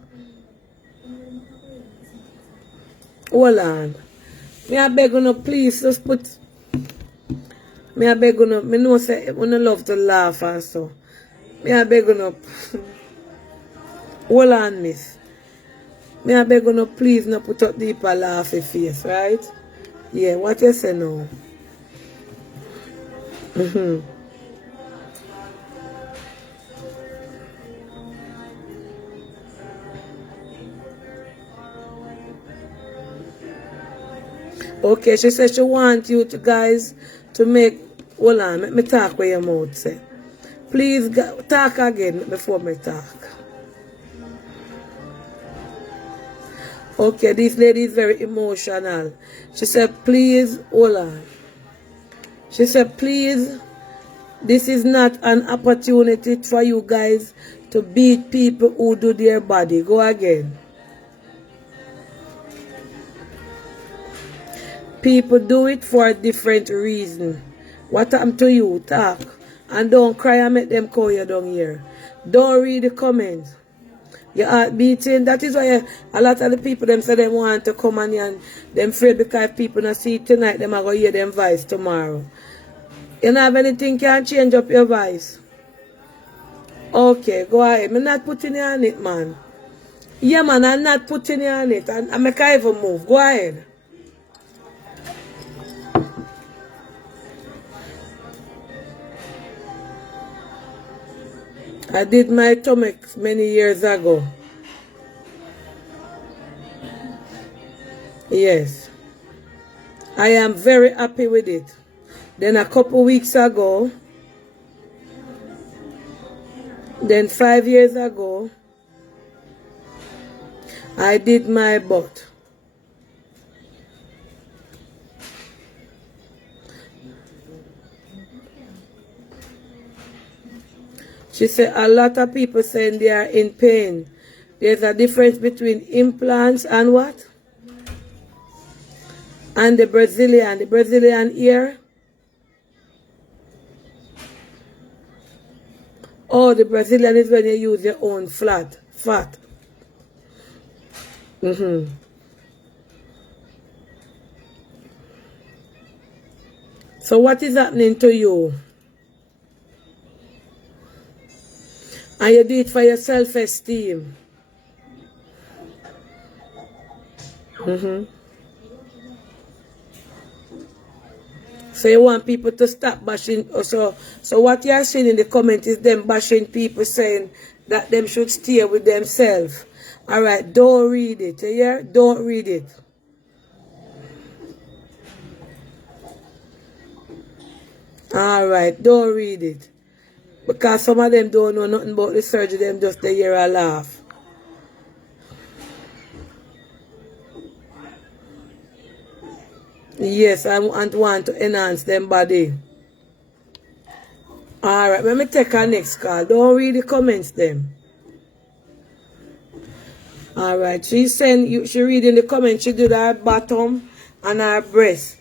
Hold on. May I beg you, please just put. May I beg you, me know say when I love to laugh and so. May I beg you, hold on, miss. May I beg you, please not put up deeper laughy face, right? Yeah, what you say now? Okay, she said she wants you to guys to make. Hold on, let me talk where your mouth say. Please talk again before me talk. Okay, this lady is very emotional. She said, please, hold on. She said, please, this is not an opportunity for you guys to beat people who do their body. Go again. People do it for a different reason. What happened to you? Talk. And don't cry and make them call you down here. Don't read the comments. Your heart beating. That is why a lot of the people them say they want to come on here and them afraid, because if people not see it tonight, them are going to hear them voice tomorrow. You don't have anything can change up your voice? Okay, go ahead. I'm not putting you on it, man. Yeah, man, I'm not putting you on it. And I can't even move. Go ahead. I did my stomach many years ago. Yes. I am very happy with it. Then a couple weeks ago, then 5 years ago, I did my butt. She said a lot of people saying they are in pain. There's a difference between implants and what? And the Brazilian ear. Oh, the Brazilian is when you use your own fat. So what is happening to you? And you do it for your self-esteem. So you want people to stop bashing. So what you are seeing in the comment is them bashing people, saying that them should stay with themselves. Alright, don't read it. You hear? Don't read it. Alright, don't read it. Because some of them don't know nothing about the surgery, them just they hear a laugh. Yes, I want to enhance them body. Alright, let me take our next call. Don't read the comments them. Alright, she read in the comments, she did her bottom and her breast.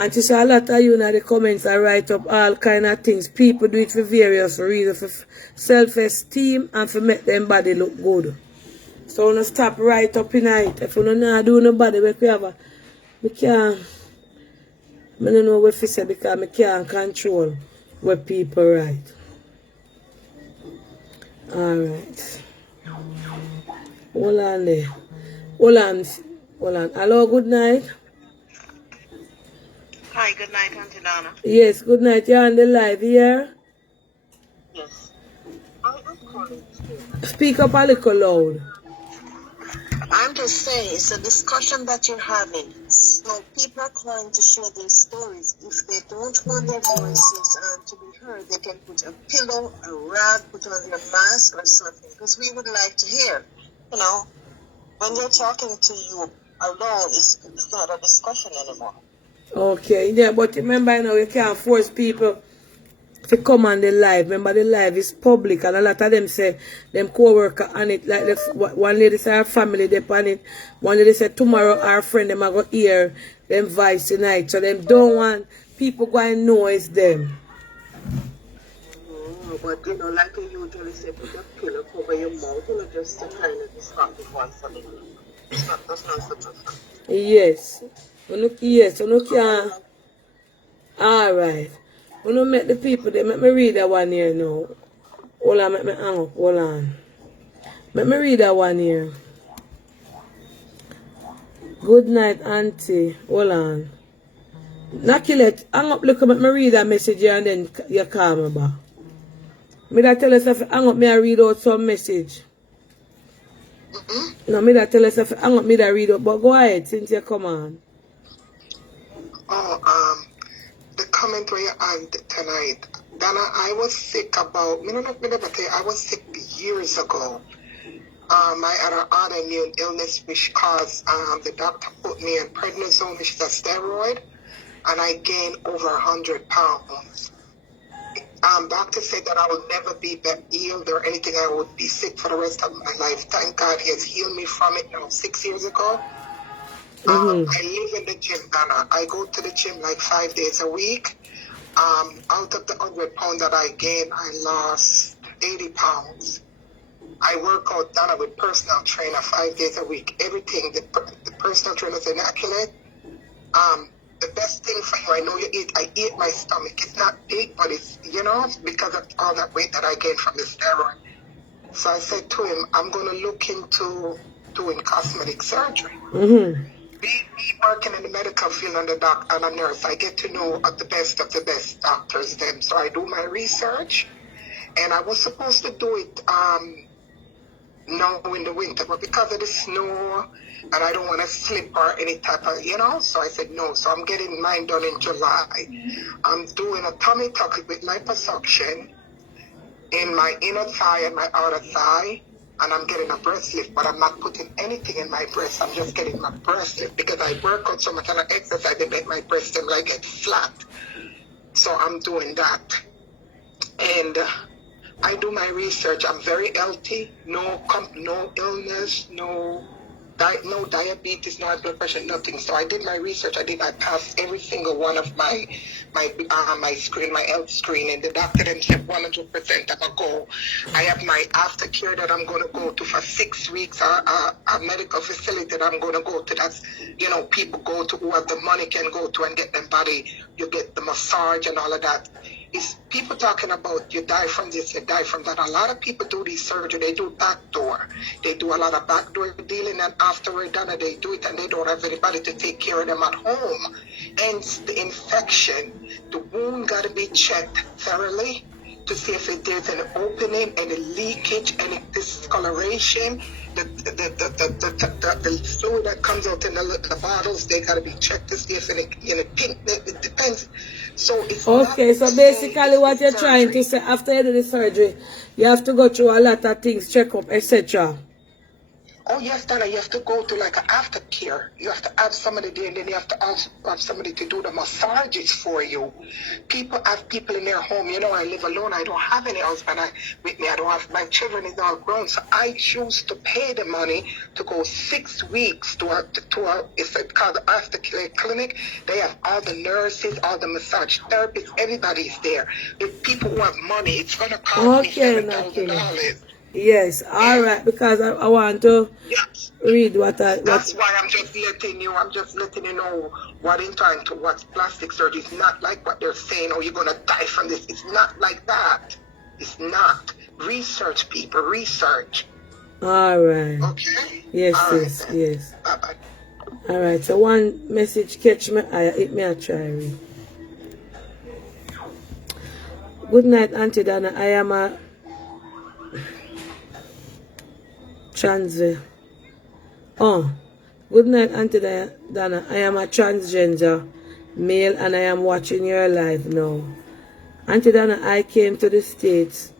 And she saw a lot of you in the comments that write up all kind of things. People do it for various reasons, for self-esteem and for make them body look good. So we stop right up in it. If we not do nobody, we have we can't, I don't know what to say because I can't control what people write. Alright. Hold on there. Hold on. Hello, good night. Hi, good night, Auntie Donna. Yes, good night. You're on the live here. Yes. I am calling too. Speak up a little loud. I'm just saying, it's a discussion that you're having. So people are trying to share their stories. If they don't want their voices to be heard, they can put a pillow, a rag, put on their mask or something. Because we would like to hear, you know, when they're talking to you alone, it's not a discussion anymore. Okay, yeah, but remember, you know, you can't force people to come on the live. Remember, the live is public, and a lot of them say them co-worker on it. Like one lady say her family they on it. One lady say tomorrow our friend them are going to hear them voice tonight. So them don't want people going to know it's them. Oh, but you know, like you usually say, put a pillow cover your mouth, you know, just to kind of distract the voice a little. That's not such a thing. Yes. Yes, you can. Alright. You know, make the people, they make me read that one here now. Hold on, make me hang up. Hold on. Make me read that one here. Good night, Auntie. Hold on. Nakilet, hang up, look, make me read that message here and then you call me back. Me that tell us if hang up, me I read out some message. No, me that tell us if hang up, me that read out. But go ahead, since you come on. Oh, the comment where you had tonight, Donna, I was sick about, I was sick years ago. I had an autoimmune illness which caused, the doctor put me on prednisone, which is a steroid, and I gained over 100 pounds. Doctor said that I will never be healed or anything. I would be sick for the rest of my life. Thank God he has healed me from it now 6 years ago. I live in the gym, Donna. I go to the gym like 5 days a week. Out of the 100 pounds that I gained, I lost 80 pounds. I work out, Donna, with personal trainer 5 days a week. Everything, the personal trainer is immaculate. The best thing for you, I know you eat, I eat my stomach. It's not big, but it's, you know, because of all that weight that I gained from the steroid. So I said to him, I'm going to look into doing cosmetic surgery. Me working in the medical field and a nurse, I get to know the best doctors them. So I do my research, and I was supposed to do it now in the winter, but because of the snow and I don't want to slip or any type of, you know, so I said no. So I'm getting mine done in July. I'm doing a tummy tuck with liposuction in my inner thigh and my outer thigh. And I'm getting a breast lift, but I'm not putting anything in my breast. I'm just getting my breast lift because I work out so much and I exercise to make my breast them like get flat. So I'm doing that. And I do my research. I'm very healthy. No illness, no diabetes, no high blood pressure, nothing. So I did my research. I passed every single one of my screen, my health screen, and the doctor then said 100% I'm a go. I have my aftercare that I'm going to go to for 6 weeks, a medical facility that I'm going to go to. That's, you know, people go to who have the money can go to and get them body. You get the massage and all of that. It's people talking about you die from this, you die from that. A lot of people do these surgery. They do backdoor. They do a lot of backdoor dealing, and afterward done, they do it, and they don't have anybody to take care of them at home. Hence the infection. The wound got to be checked thoroughly to see if there's an opening, any leakage, any discoloration. The fluid that comes out in the bottles, they got to be checked to see if it depends. So it's okay, so basically what you're trying to say, after you do the surgery, you have to go through a lot of things, check up, etc. Oh yes, Donna, you have to go to like an aftercare. You have to have somebody there, and then you have to also have somebody to do the massages for you. People have people in their home. You know, I live alone. I don't have any husband with me. I don't have, my children is all grown. So I choose to pay the money to go 6 weeks to a it's called the aftercare clinic. They have all the nurses, all the massage therapists, everybody's there. If people who have money, it's going to cost me Okay, $7,000. Yes, all right, because I want to Yes. read what That's why I'm just letting you know what what's plastic surgery. It's not like what they're saying, oh, you're going to die from this. It's not like that. It's not. Research, people, research. All right. Okay? Yes, All right, yes, then. yes. Bye-bye. All right, so one message catch me, it may I try read. Good night, Auntie Dana. I am a trans. Oh, good night, Auntie Dana. I am a transgender male and I am watching your live now. Auntie Dana, I came to the States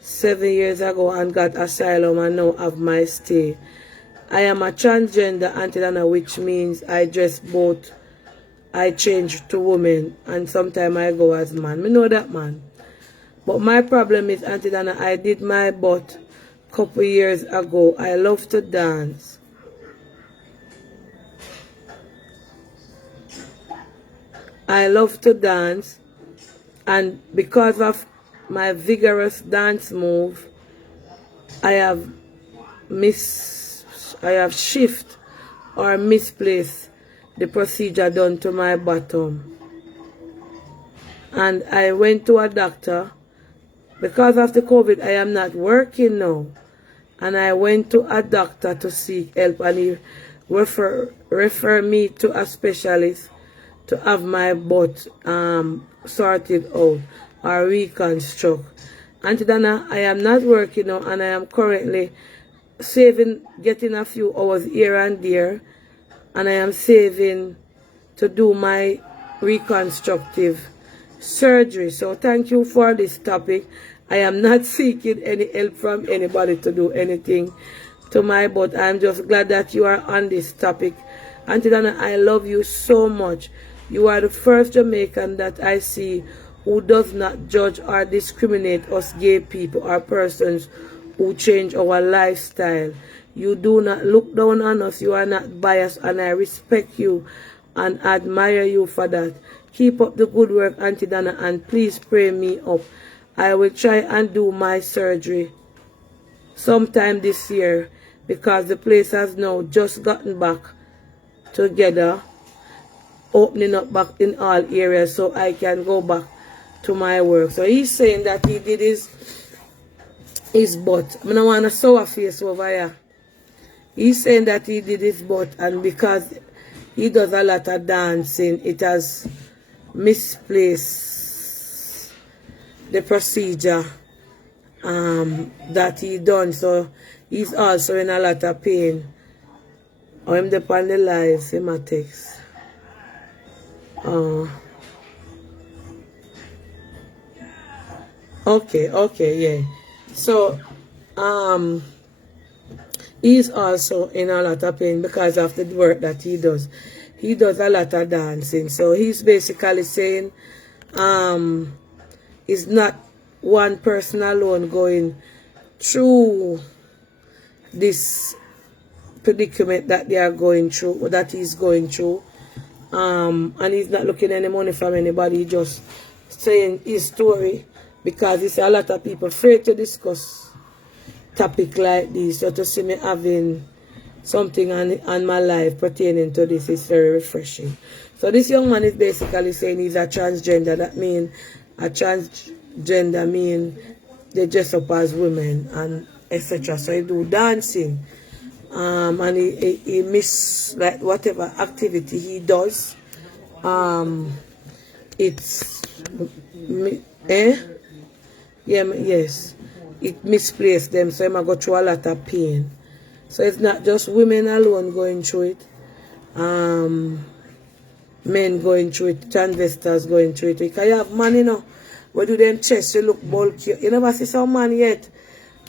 7 years ago and got asylum and now have my stay. I am a transgender, Auntie Dana, which means I dress both. I change to woman and sometimes I go as man. Me know that, man. But my problem is, Auntie Dana, I did my butt couple years ago. I love to dance. I love to dance, and because of my vigorous dance move, I have shift or misplaced the procedure done to my bottom. And I went to a doctor. Because of the COVID, I am not working now. And I went to a doctor to seek help, and he refer me to a specialist to have my butt sorted out or reconstruct. Auntie Dana, I am not working now, and I am currently getting a few hours here and there, and I am saving to do my reconstructive surgery. So thank you for this topic. I am not seeking any help from anybody to do anything to my butt. I'm just glad that you are on this topic. Auntie Dana, I love you so much. You are the first Jamaican that I see who does not judge or discriminate us gay people or persons who change our lifestyle. You do not look down on us. You are not biased, and I respect you and admire you for that. Keep up the good work, Auntie Dana, and please pray me up. I will try and do my surgery sometime this year because the place has now just gotten back together, opening up back in all areas so I can go back to my work. So he's saying that he did his butt. I don't want a sour face over here. He's saying that he did his butt, and because he does a lot of dancing, it has misplaced the procedure that he done. So he's also in a lot of pain. Or him depend the lives, him a text. Okay, yeah. So he's also in a lot of pain because of the work that he does. He does a lot of dancing. So he's basically saying it's not one person alone going through this predicament that they are going through, or that he's going through. And he's not looking any money from anybody. He's just saying his story because it's a lot of people afraid to discuss topic like this. So to see me having something on my life pertaining to this is very refreshing. So this young man is basically saying he's a transgender. That means a transgender mean they dress up as women and etc. So he do dancing. And he miss like whatever activity he does. It's yes, it misplaced them, so he might go through a lot of pain. So it's not just women alone going through it. Men going through it, transvestors going through it. Because you have man, where do them chest, you look bulky. You never see some man yet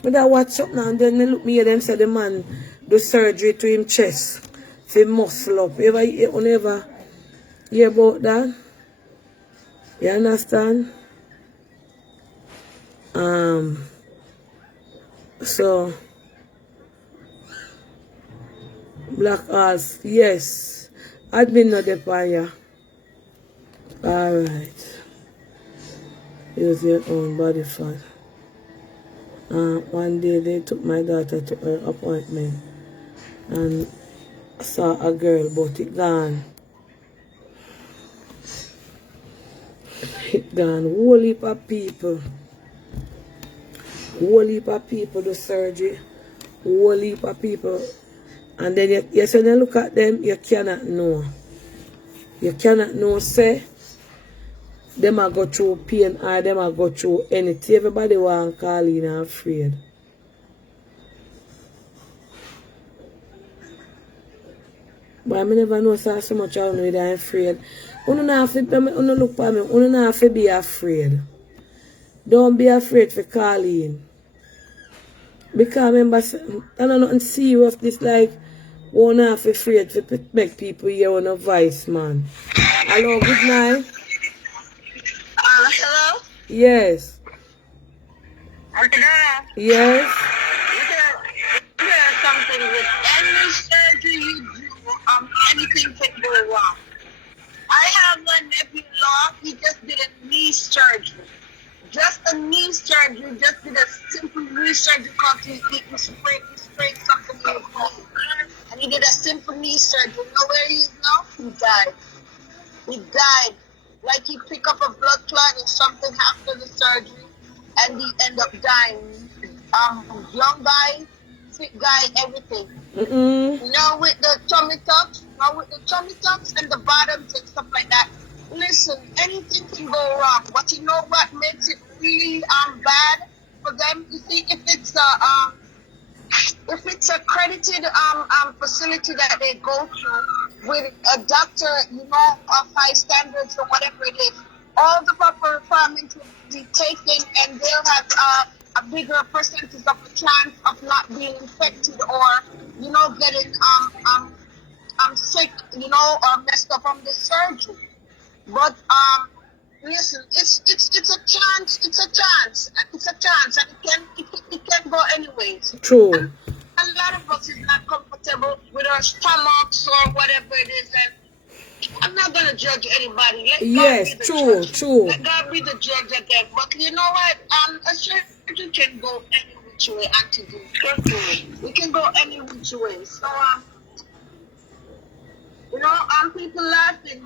But I watch something and then they look me here, them say the man do surgery to him chest. For muscle up. You ever hear about that? You understand? So Black Horse, yes. Admin not the fire. Alright. Use your own body fat. One day they took my daughter to her appointment and saw a girl, but it gone. It gone. Whole heap of people. Whole heap of people do surgery. Whole heap of people. And then you when you look at them, you cannot know. You cannot know, say, them a go through pain or them a go through anything. Everybody want to call in and afraid. But I never know so much I know that I'm afraid. You don't have to look at me. You don't have to be afraid. Don't be afraid for calling. Because remember, I don't know nothing serious. This like, you don't have to be afraid to make people hear on a voice, man. Hello, good night. Hello? Yes. Auntie Dana, Yes. here's something with any surgery you do, anything can go wrong. I have a nephew-in-law, he just did a knee surgery. Just a knee surgery, just did a simple knee surgery because he sprayed something in his knee. And he did a simple knee surgery. You know where he is now? He died. He died. Like he picked up a blood clot or something after the surgery, and he ended up dying. Young guy, fit guy, everything. Now with the tummy tucks, and the bottoms and stuff like that. Listen, anything can go wrong, but you know what makes it really bad for them? You see, if it's a accredited facility that they go to with a doctor, you know, of high standards or whatever it is, all the proper requirements will be taken, and they'll have a bigger percentage of the chance of not being infected or, you know, getting sick, you know, or messed up from the surgery. But listen, it's a chance, and it can go anyways. True. And a lot of us is not comfortable with our stomachs or whatever it is, and I'm not gonna judge anybody. Let Yes, God be the true, judge. true. Let God be the judge again. But you know what? A surgery can go any which way, Auntie D. Trust me, we can go any which way. So you know, people laughing.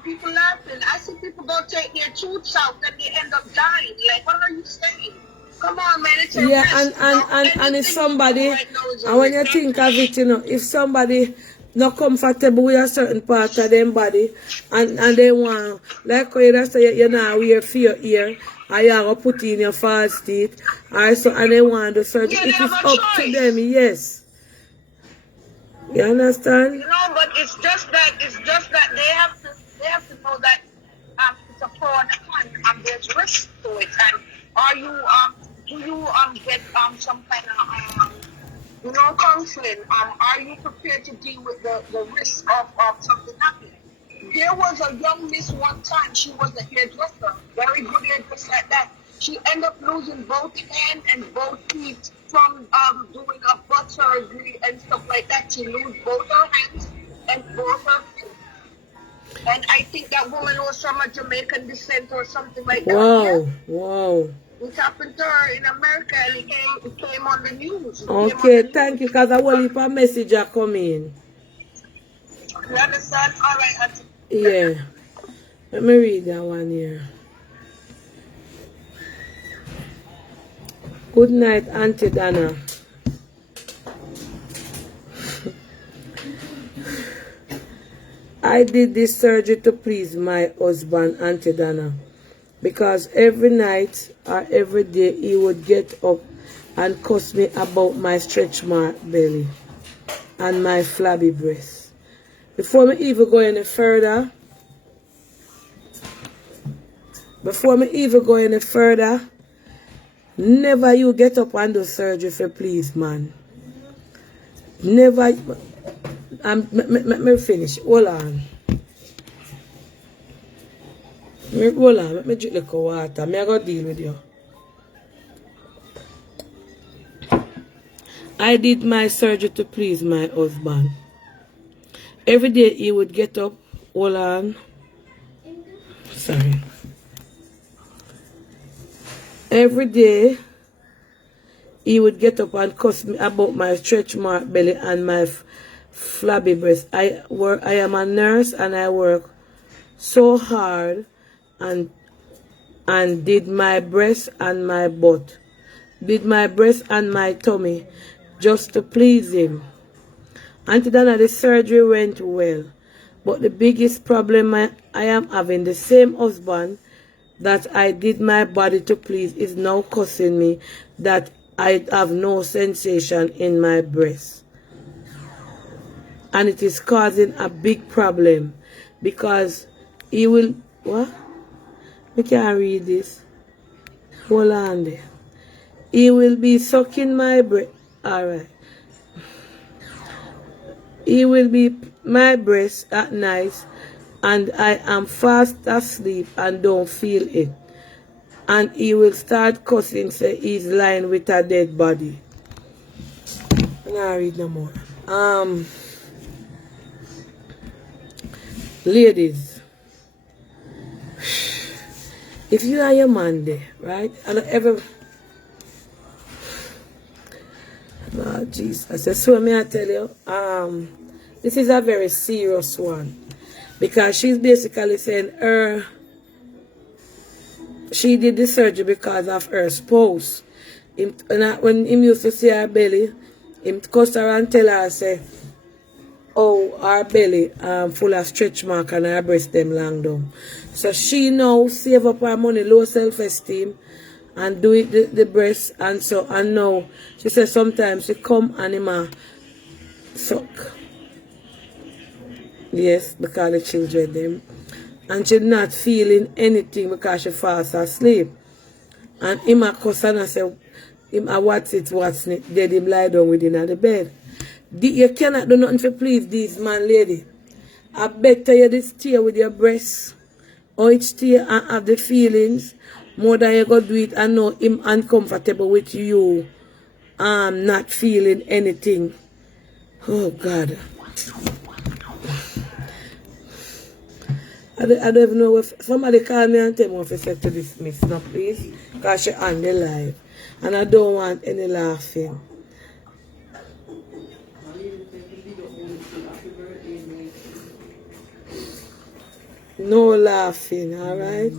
I see people go take their tooth out and they end up dying. Like, what are you saying? Come on, man, it's a Yeah, risk. and if somebody, right now is a and when you risk. think of it, you know, if somebody not comfortable with a certain part of their body, and they want, like when you say you know wear for your ear, or you have to put in your false teeth, or so, and they want the surgery, Yeah, they it is have a up to choice. them, yes. You understand? You know, but it's just that they have to know that it's a pro and a con. There's risk to it, and are you do you get some kind of you know, counseling? Are you prepared to deal with the risk of something happening? There was a young miss one time. She was a hairdresser, very good hairdresser at that. She ended up losing both hands and both feet from doing a butt surgery and stuff like that. She lost both her hands and both her feet. And I think that woman was from a Jamaican descent or something like that. Wow, wow. It happened to her in America, and it came on the news. Okay, thank you, because I will leave a message coming. You understand? All right, Auntie. Yeah. Let me read that one here. Good night, Auntie Dana. I did this surgery to please my husband, Auntie Dana, because every night or every day he would get up and cuss me about my stretch mark belly and my flabby breast. Before me even go any further, Never you get up and do surgery for please, man. Never. Me finish. Hold on. Hold on. Let me drink little water. I go deal with you. I did my surgery to please my husband. Every day he would get up. Hold on. Sorry. Every day he would get up and cuss me about my stretch mark belly and my flabby breast. I am a nurse and I work so hard and did my breast and my butt. Did my breast and my tummy just to please him. Auntie Donna, the surgery went well. But the biggest problem I am having, the same husband that I did my body to please is now cussing me that I have no sensation in my breast. And it is causing a big problem because he will, what? I can't read this. Hold on there. He will be sucking my breast. Alright. He will be my breast at night and I am fast asleep and don't feel it. And he will start cussing, say he's lying with a dead body. I'm not read no more. Ladies, if you are your man there, right? And ever, oh Jesus, so may I tell you, this is a very serious one because she's basically saying she did the surgery because of her spouse. When him used to see her belly, him cuss her and tell her, say, oh, her belly full of stretch mark and her breast them long down. So she now save up her money, low self-esteem, and do it the breast and so, and now she says sometimes she come and him suck. Yes, because the children them. And she not feeling anything because she fast asleep. And him a cuss and say, him a what's it, dead him lie down within the bed. You cannot do nothing to please this man, lady. I better you just stay with your breast. Or it stay and have the feelings more than you go do it and know him uncomfortable with you. Not feeling anything. Oh God. I don't even know if somebody call me and tell me if I said to dismiss. No, please. Because she on the live. And I don't want any laughing. No laughing, alright?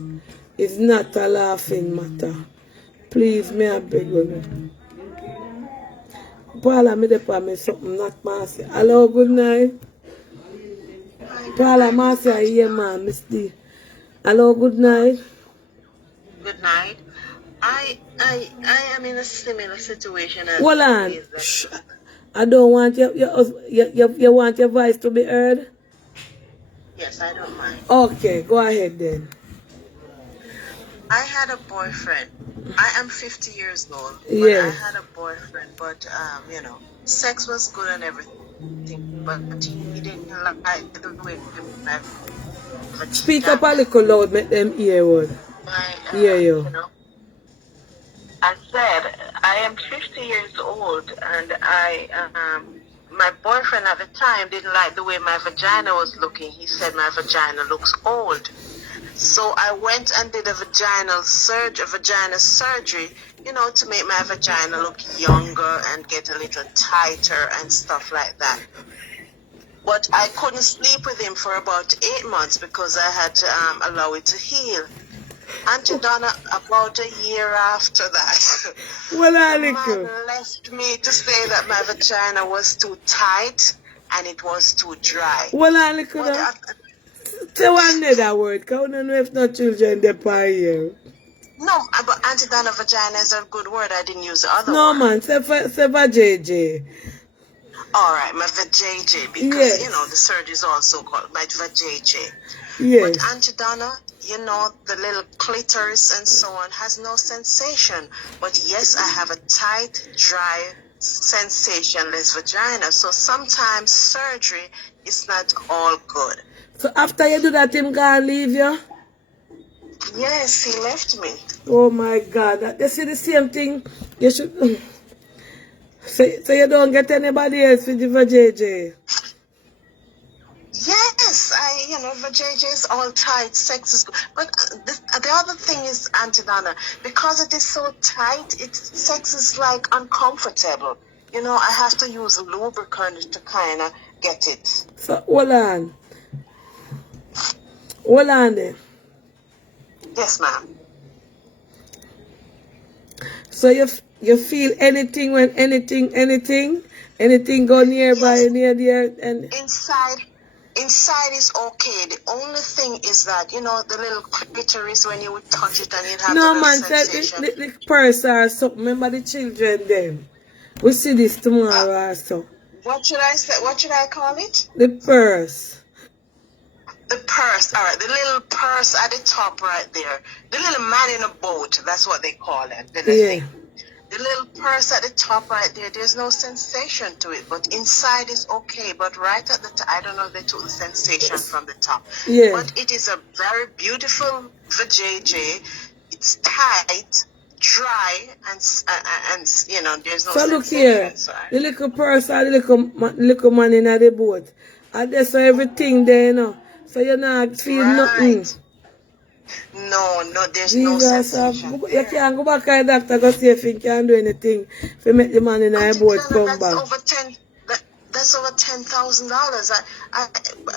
It's not a laughing matter. Please, may I beg you. Paula, me dey for me something, not Marcy. Hello, good night. Paula, Marcy, I hear man, Miss D. Hello, good night. Good night. I am in a similar situation as hold on. I don't want you want your voice to be heard? Yes, I don't mind. Okay, go ahead then. I had a boyfriend. I am 50 years old. But Yeah. I had a boyfriend, but you know, sex was good and everything, but he didn't like the way I Speak up a little loud, make them hear what. Hear you. You know, I said I am 50 years old, and my boyfriend at the time didn't like the way my vagina was looking. He said my vagina looks old. So I went and did a vagina surgery, you know, to make my vagina look younger and get a little tighter and stuff like that. But I couldn't sleep with him for about 8 months because I had to allow it to heal. Auntie Donna, about a year after that, Well, the man left me to say that my vagina was too tight and it was too dry. Well, say one other word, because we don't know if no children they pay here. No, but Auntie Donna, vagina is a good word. I didn't use the other No, word. man, say for JJ. All right, my vajayjay, because, Yes. you know, the surgery is also called my vajayjay. Yes. But Auntie Donna, you know, the little clitoris and so on has no sensation. But yes, I have a tight, dry, sensationless vagina. So sometimes surgery is not all good. So after you do that, him gonna leave you? Yes, he left me. Oh my God, you see the same thing. You should. So you don't get anybody else with the JJ. Yes, JJ is all tight, sex is good. But the other thing is, Auntie Donna, because it is so tight, sex is like uncomfortable. You know, I have to use lubricant to kind of get it. So hold on. Hold on then. Yes, ma'am. So you feel anything when anything go nearby, Yes. near there, and Inside is okay. The only thing is that, you know, the little clitoris, when you would touch it and you'd have the no little man said sensation. the purse or something. Remember the children then. We see this tomorrow or so. What should I say? What should I call it? The purse. The purse. All right, the little purse at the top right there. The little man in a boat. That's what they call it. The Yeah. thing. The little purse at the top right there, there's no sensation to it, but inside is okay. But right at the top, I don't know if they took the sensation from the top. Yeah. But it is a very beautiful vajayjay. It's tight, dry, and you know, there's no So sensation look here, inside. the little purse or the little man in the boat. And there's everything there, you know. So you not feel nothing. No, there's no Jesus, sensation. you can't go back to the doctor to see if he can do anything to make the man in the boat come back. That's over $10,000.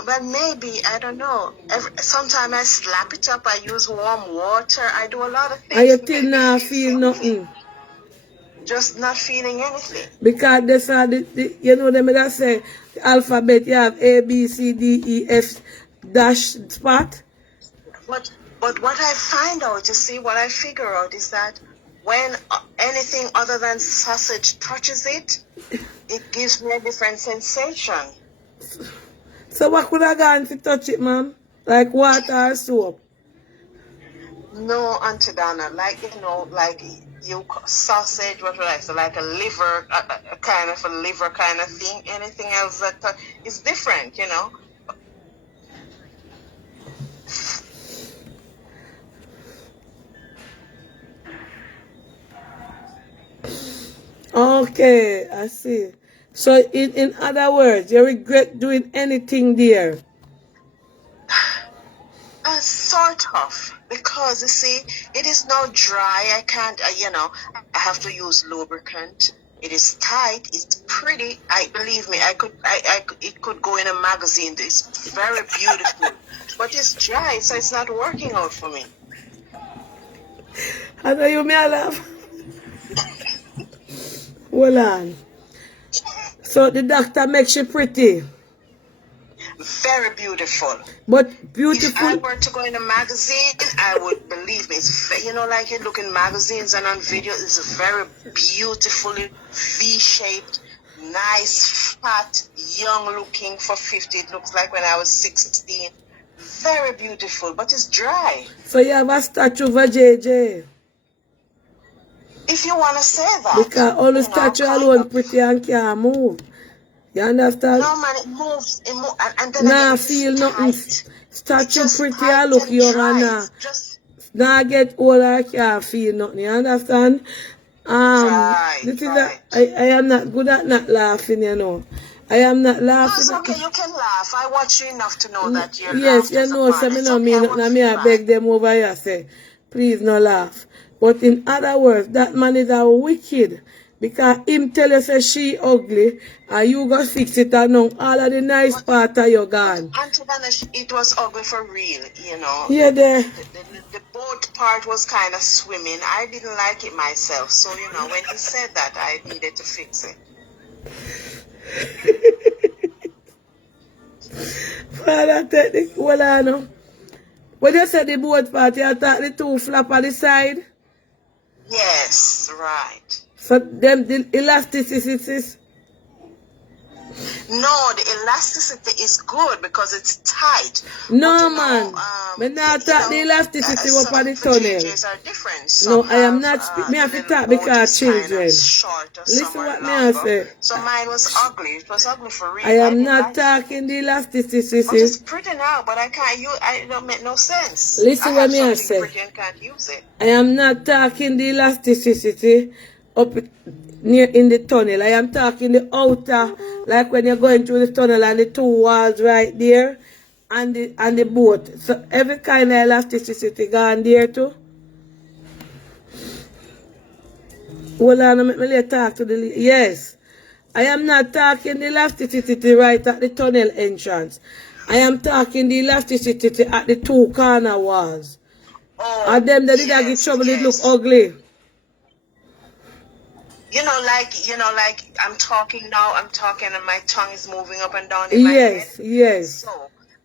But maybe, I don't know. Sometimes I slap it up. I use warm water. I do a lot of things. And you to still make me not feel feel something. nothing. Just not feeling anything. Because that's how you know them that say the alphabet, you have A, B, C, D, E, F dash spot. But what I find out, you see, what I figure out is that when anything other than sausage touches it, it gives me a different sensation. So what could I go and to touch it, ma'am? Like water or soap? No, Auntie Donna, like, you know, like you sausage, what would I say, like a liver, a kind of a liver kind of thing. Anything else that is different, you know. Okay, I see. So in other words, you regret doing anything there? Sort of, because you see, it is now dry. I can't, you know, I have to use lubricant. It is tight. It's pretty. Believe me, it could go in a magazine. It's very beautiful, but it's dry, so it's not working out for me. I know you may laugh. Hold on. So the doctor makes you pretty. Very beautiful. But beautiful. If I were to go in a magazine, I would, believe me. It's, you know, like you look in magazines and on video, it's very beautifully V-shaped, nice, fat, young looking for 50. It looks like when I was 16. Very beautiful, but it's dry. So you have a statue of a JJ. If you want to say that. Because all the statue alone pretty and can't move. You understand? No, man, it moves. And then Nah, again, feel it's nothing. tight. Statue It's pretty tight and look and young dry. and nah. It's just Nah get old I can't feel nothing. You understand? Right, The thing right. that I am not good at not laughing, you know. I am not No, laughing. it's okay. You can laugh. I watch you enough to know that you're Yes, laughter you is a know, part. so me It's know okay, me, I not won't me feel I bad. beg them over here, say, please no laugh. But in other words, that man is a wicked. Because him tell us that she ugly, and you go fix it and now all of the nice part of you gone. Auntie Dana, it was ugly for real, you know. Yeah, there. The boat part was kind of swimming. I didn't like it myself. So, you know, when he said that, I needed to fix it. Father, take the, well, I know. When you said the boat part, you attack the two flap on the side. Yes, right. So them the elasticity. No, the elasticity is good because it's tight. No, But, you know, man. Me not talk the elasticity up on the for tunnel. JJs are different. No, Some I am have, not speak. Me the have to little talk boat because is kind of children. short or Listen some are what me I longer. say. So mine was ugly. It was ugly for real. I am didn't not like it. talking the But elasticity. it's pretty now, but I can't use. It don't make no sense. Listen I what have me I something say. pretty and can't use it. I am not talking the elasticity up near in the tunnel. I am talking the outer, like when you're going through the tunnel and the two walls right there, and the boat. So every kind of elasticity gone there too. Hold on, let me talk to the yes. I am not talking the elasticity right at the tunnel entrance. I am talking the elasticity at the two corner walls. Oh, And them that did not get trouble, it look ugly. Like I'm talking now, I'm talking and my tongue is moving up and down in my head. Yes. So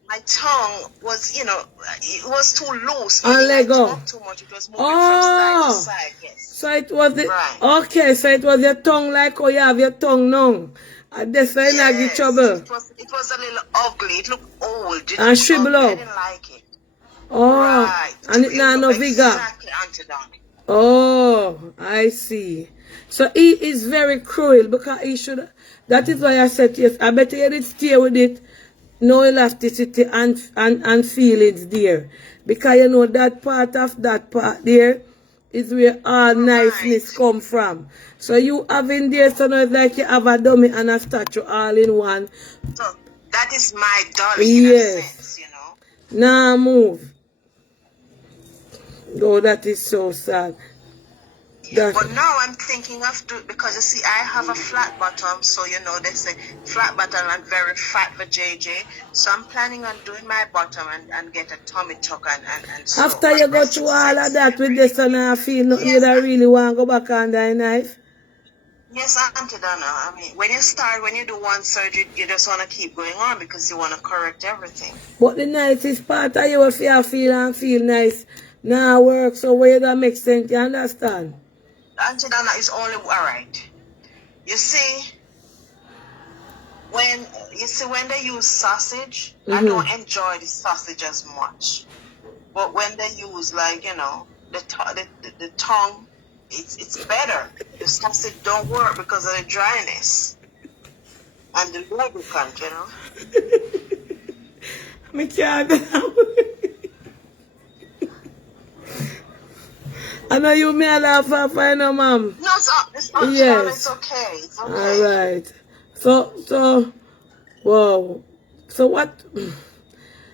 my tongue was, it was too loose. And Meaning I let go. talked too much. It was moving from side to side, yes. So it was the Right. okay, so it was your tongue like how you have your tongue now. And that's why you not get trouble. It was a little ugly. It looked old. It And looked shrivel ugly. I up. didn't like it. Oh, Right. and it not no looked vigor. Exactly, Auntie Donnie. Oh, I see. So he is very cruel because he should. That is why I said yes. I better you did stay with it. No elasticity and feelings there. Because you know that part there is where all niceness come from. So you having there, so now it's like you have a dummy and a statue all in one. So that is my dolly in a sense, Now move. Oh, that is so sad. But now I'm thinking of because you see I have a flat bottom, so they say flat bottom and very fat for JJ. So I'm planning on doing my bottom and get a tummy tuck and so. After you go through all of that with this and I feel nothing, you don't really want to go back on that knife. Yes, Auntie Donna. I mean, when you do one surgery, you just want to keep going on because you want to correct everything. But the nicest part of you if you feel nice now work, so where that makes sense, you understand? Auntie Donna is only alright. You see, when they use sausage, I don't enjoy the sausage as much. But when they use the tongue, it's better. The sausage don't work because of the dryness and the lubricant, Me can't. I know you may laugh off, I know, ma'am. No, it's okay. It's okay. All right. So, wow. So what?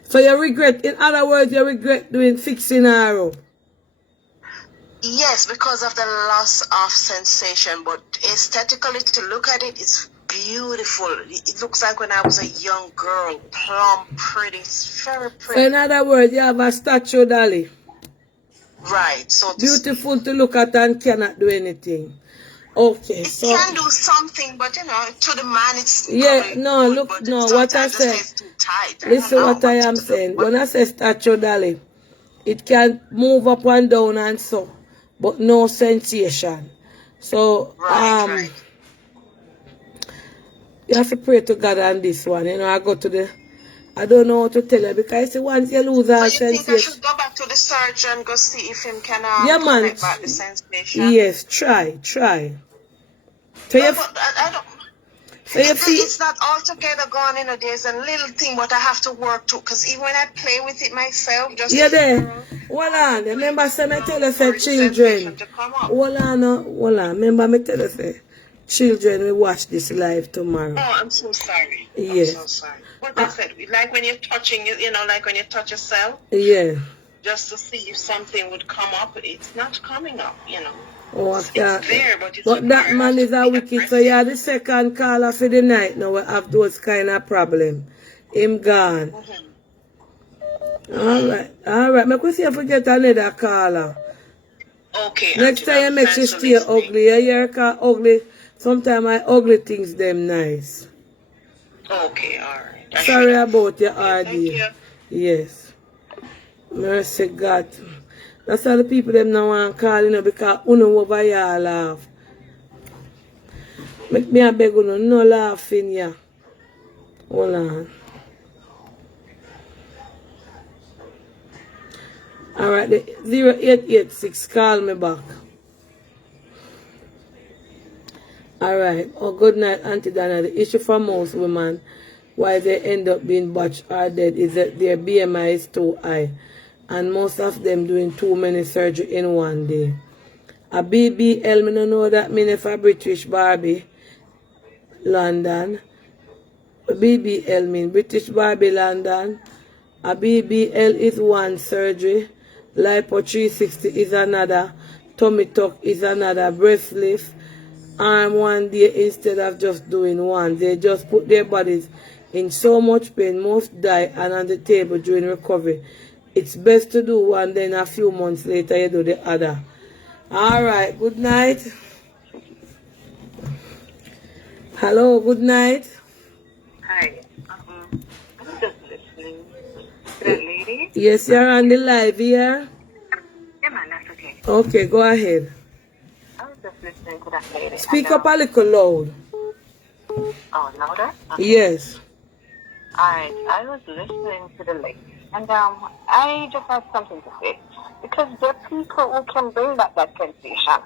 So you regret, in other words, you regret doing fixing arrow? Yes, because of the loss of sensation, but aesthetically to look at it, it's beautiful. It looks like when I was a young girl, plump, pretty, it's very pretty. So in other words, you have a statue, dolly. Right. So beautiful to look at and cannot do anything. Okay. It can do something, but to the man it's what I said. It's too tight. Listen what I am saying. When I say statue, dolly, it can move up and down and so, but no sensation. So right. You have to pray to God on this one. I don't know what to tell you because once you lose all sensation. So you think I should go back to the surgeon and go see if him can connect back the sensation? Yes, try. So I don't. It's not altogether gone. There's a little thing, but I have to work too. Because even when I play with it myself, just there. Hold on. Remember, me tell you, say children. Hold on. Remember, me tell you, say children will watch this live tomorrow. Oh, I'm so sorry. Yes. I'm so sorry. What I said, like when you're touching, like when you touch yourself. Yeah. Just to see if something would come up. It's not coming up, Oh, it's there, but it's but that man is a wicked, so you are the second caller for the night now. We have those kind of problem. Him gone. All right. Make we see if we get another caller. Okay. Next time you make she stay ugly. You hear her ugly. Sometimes I ugly things them nice. Okay, all right. Sorry about your RD. Thank you. Yes. Mercy God. That's all the people them now want to call, because uno over here laugh. Make me a beg uno, no laughing here. Hold on. Alright, the 0886, call me back. Alright. Oh, good night, Auntie Dana. The issue for most women, why they end up being botched or dead, is that their BMI is too high. And most of them doing too many surgery in one day. A BBL, me no know that mean for British Barbie, London. A BBL mean British Barbie, London. A BBL is one surgery. Lipo 360 is another. Tummy tuck is another. Breast lift. Arm one day instead of just doing one. They just put their bodies in so much pain. Most die and on the table during recovery. It's best to do one, then a few months later you do the other. Alright, good night. Hello, good night. Hi. I'm just listening to that lady. Yes, you're on the live here. Yeah, man, that's okay. Okay, go ahead. I was just listening to that lady. Speak and, up a little loud. Oh, louder? Okay. Yes. Alright, I was listening to the lady. And I just had something to say. Because there are people who can bring back that sensation.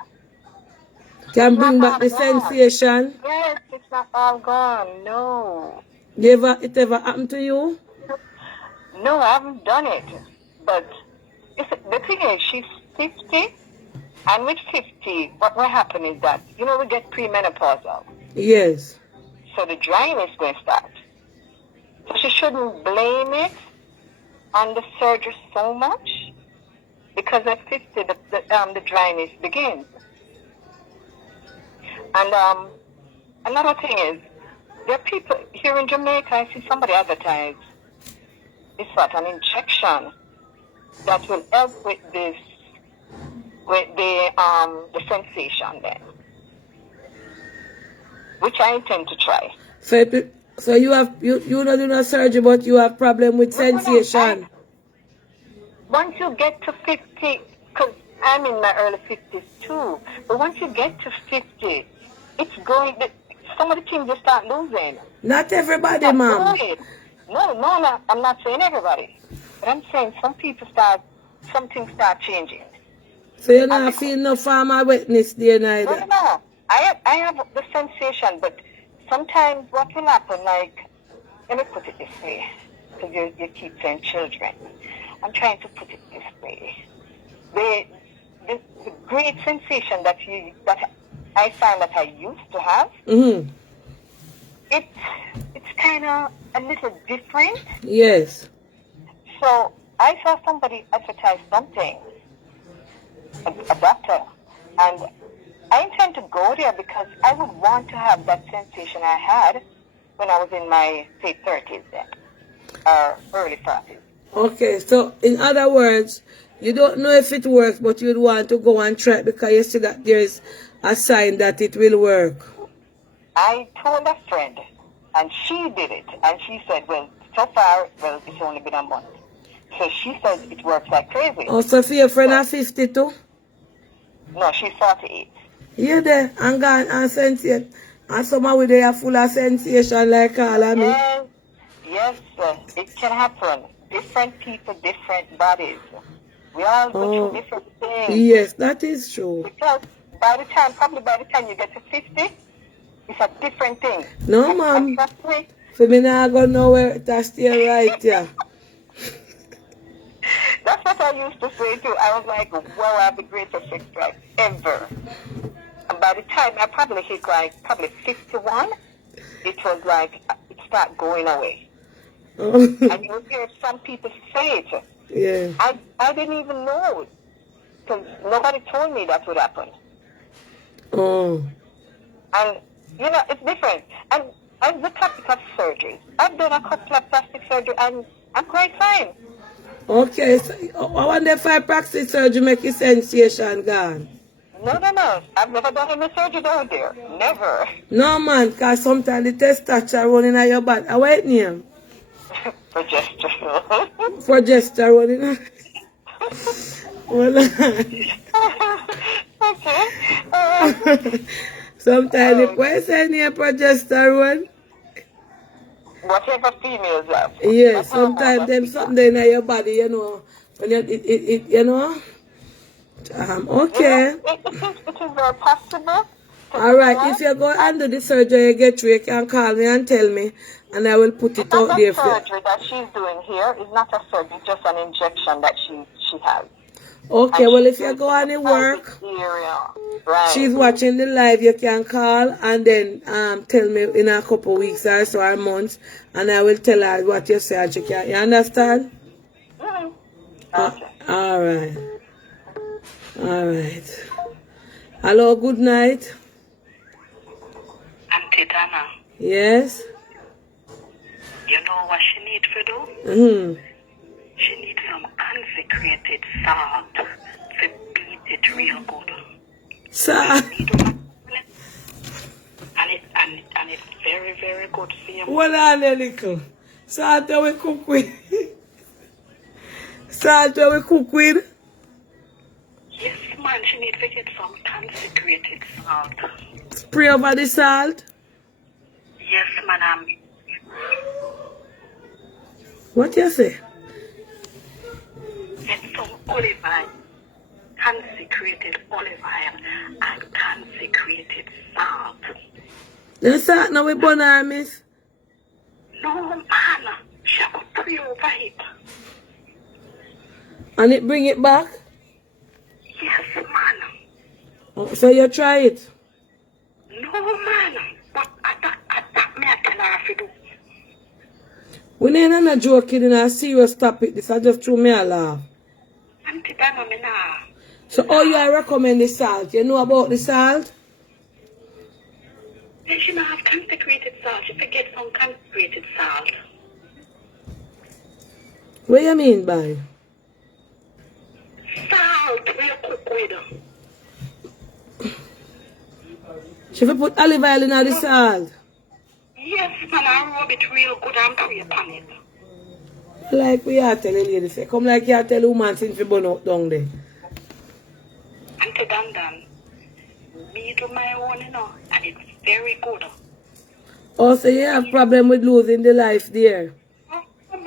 Can It's bring not back the all gone. sensation. Yes, it's not all gone. No. It ever happened to you? No, I haven't done it. But the thing is, she's 50. And with 50, what will happen is that, we get premenopausal. Yes. So the dryness going to start. So she shouldn't blame it on the surgery so much. Because at 50, the dryness begins. And another thing is, there are people here in Jamaica, I see somebody advertise, it's what, an injection that will help with this, with the sensation then. Which I intend to try. So you not doing a surgery, but you have problem with sensation. Once you get to 50, because I'm in my early 50s too, but once you get to 50, it's going, some of the things you start losing. Not everybody, ma'am. No, I'm not saying everybody. But I'm saying some things start changing. So you not feel no farmer wetness there neither? No. I have the sensation, but sometimes what will happen, like, let me put it this way, because you keep saying children. I'm trying to put it this way. The great sensation that I find that I used to have, it's kind of a little different. Yes. So I saw somebody advertise something, a doctor, and I intend to go there because I would want to have that sensation I had when I was in my, say, 30s then, or early 40s. Okay, so in other words, you don't know if it works, but you'd want to go and try it because you see that there's a sign that it will work. I told a friend, and she did it, and she said, well, so far, it's only been a month. So she says it works like crazy. Oh, so for your friend at 52? No, she's 48. You there, and gone and sensation. And someone with there full of sensation like all of me. Yes, it can happen. Different people, different bodies. We all go through different things. Yes, that is true. Because probably by the time you get to 50, it's a different thing. No, ma'am. For me now, I go nowhere to stay right here. That's what I used to say too. I was like, wow, I have the greatest sex drive ever. And by the time I probably hit probably 51, it was like, it started going away. And you hear some people say it. Yeah. I didn't even know. Because nobody told me that would happen. Oh. And, it's different. And as the topic of surgery, I've done a couple of plastic surgery and I'm quite fine. Okay, so I wonder if plastic surgery make your sensation gone. No. I've never done any surgery down there. Never. No, man, because sometimes the testosterone in your body. What name? Progesterone. Progesterone. Well, okay. Sometimes the person near progesterone. Whatever females have. Yes, sometimes them something in your body, And you know? Okay. It is very possible. Alright, if you go under the surgery you get through, you can call me and tell me, and I will put it It's not out a there for you. surgery that she's doing here. It's not a surgery, it's just an injection that she has. Okay, And well, she's if you doing go it on in the the work, private area. Right. she's watching the live, you can call and then tell me in a couple weeks or so or months, and I will tell her what you say and she can. You understand? Mhm. Okay. Alright. Alright. Hello, good night. Auntie Dana, Yes? you know what she needs to do? Mm-hmm. She needs some consecrated salt to beat it real good. Sir. And it's very, very good for you. Hold on a little. Salt we cook with. Salt we cook with. Yes, man, she needs to get some consecrated salt. Spray over the salt. Yes, madam. What you say? Get some olive oil, consecrated olive oil, and consecrated salt. The salt now we burn her, miss. No, man, she could pray over it. And it bring it back? Yes, man. Oh, so you try it? No, man. But that me I tell her to do. We ain't not joking in a serious topic. This I just threw me a laugh. Auntie Dana, me nah. So how you recommend the salt? You know about the salt? Then she not have consecrated salt. She forget some consecrated salt. What you mean by? Salt we cook with. She fi put olive oil in the salt. Yes, man, I rub it real good and pray upon it. Like we are telling lady say, come like you tell woman since we burn out down there. Auntie Dan, me do my own, you know, and it's very good. Also, you have problem with losing the life there. Oh,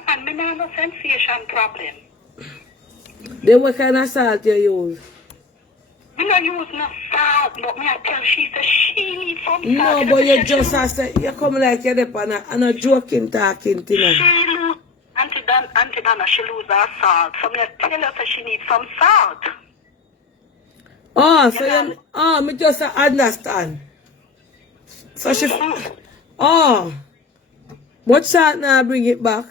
man, me no no sensation problem. Then what kind of salt you use? Me no use no salt, but me I tell she say she needs some salt. No, but you just have say, you come like you're there and a joking talking thing. She lose, Auntie Dana, she lose her salt. So me I tell her that she needs some salt. Oh, so you, oh, me just understand. So she, oh, what salt now bring it back?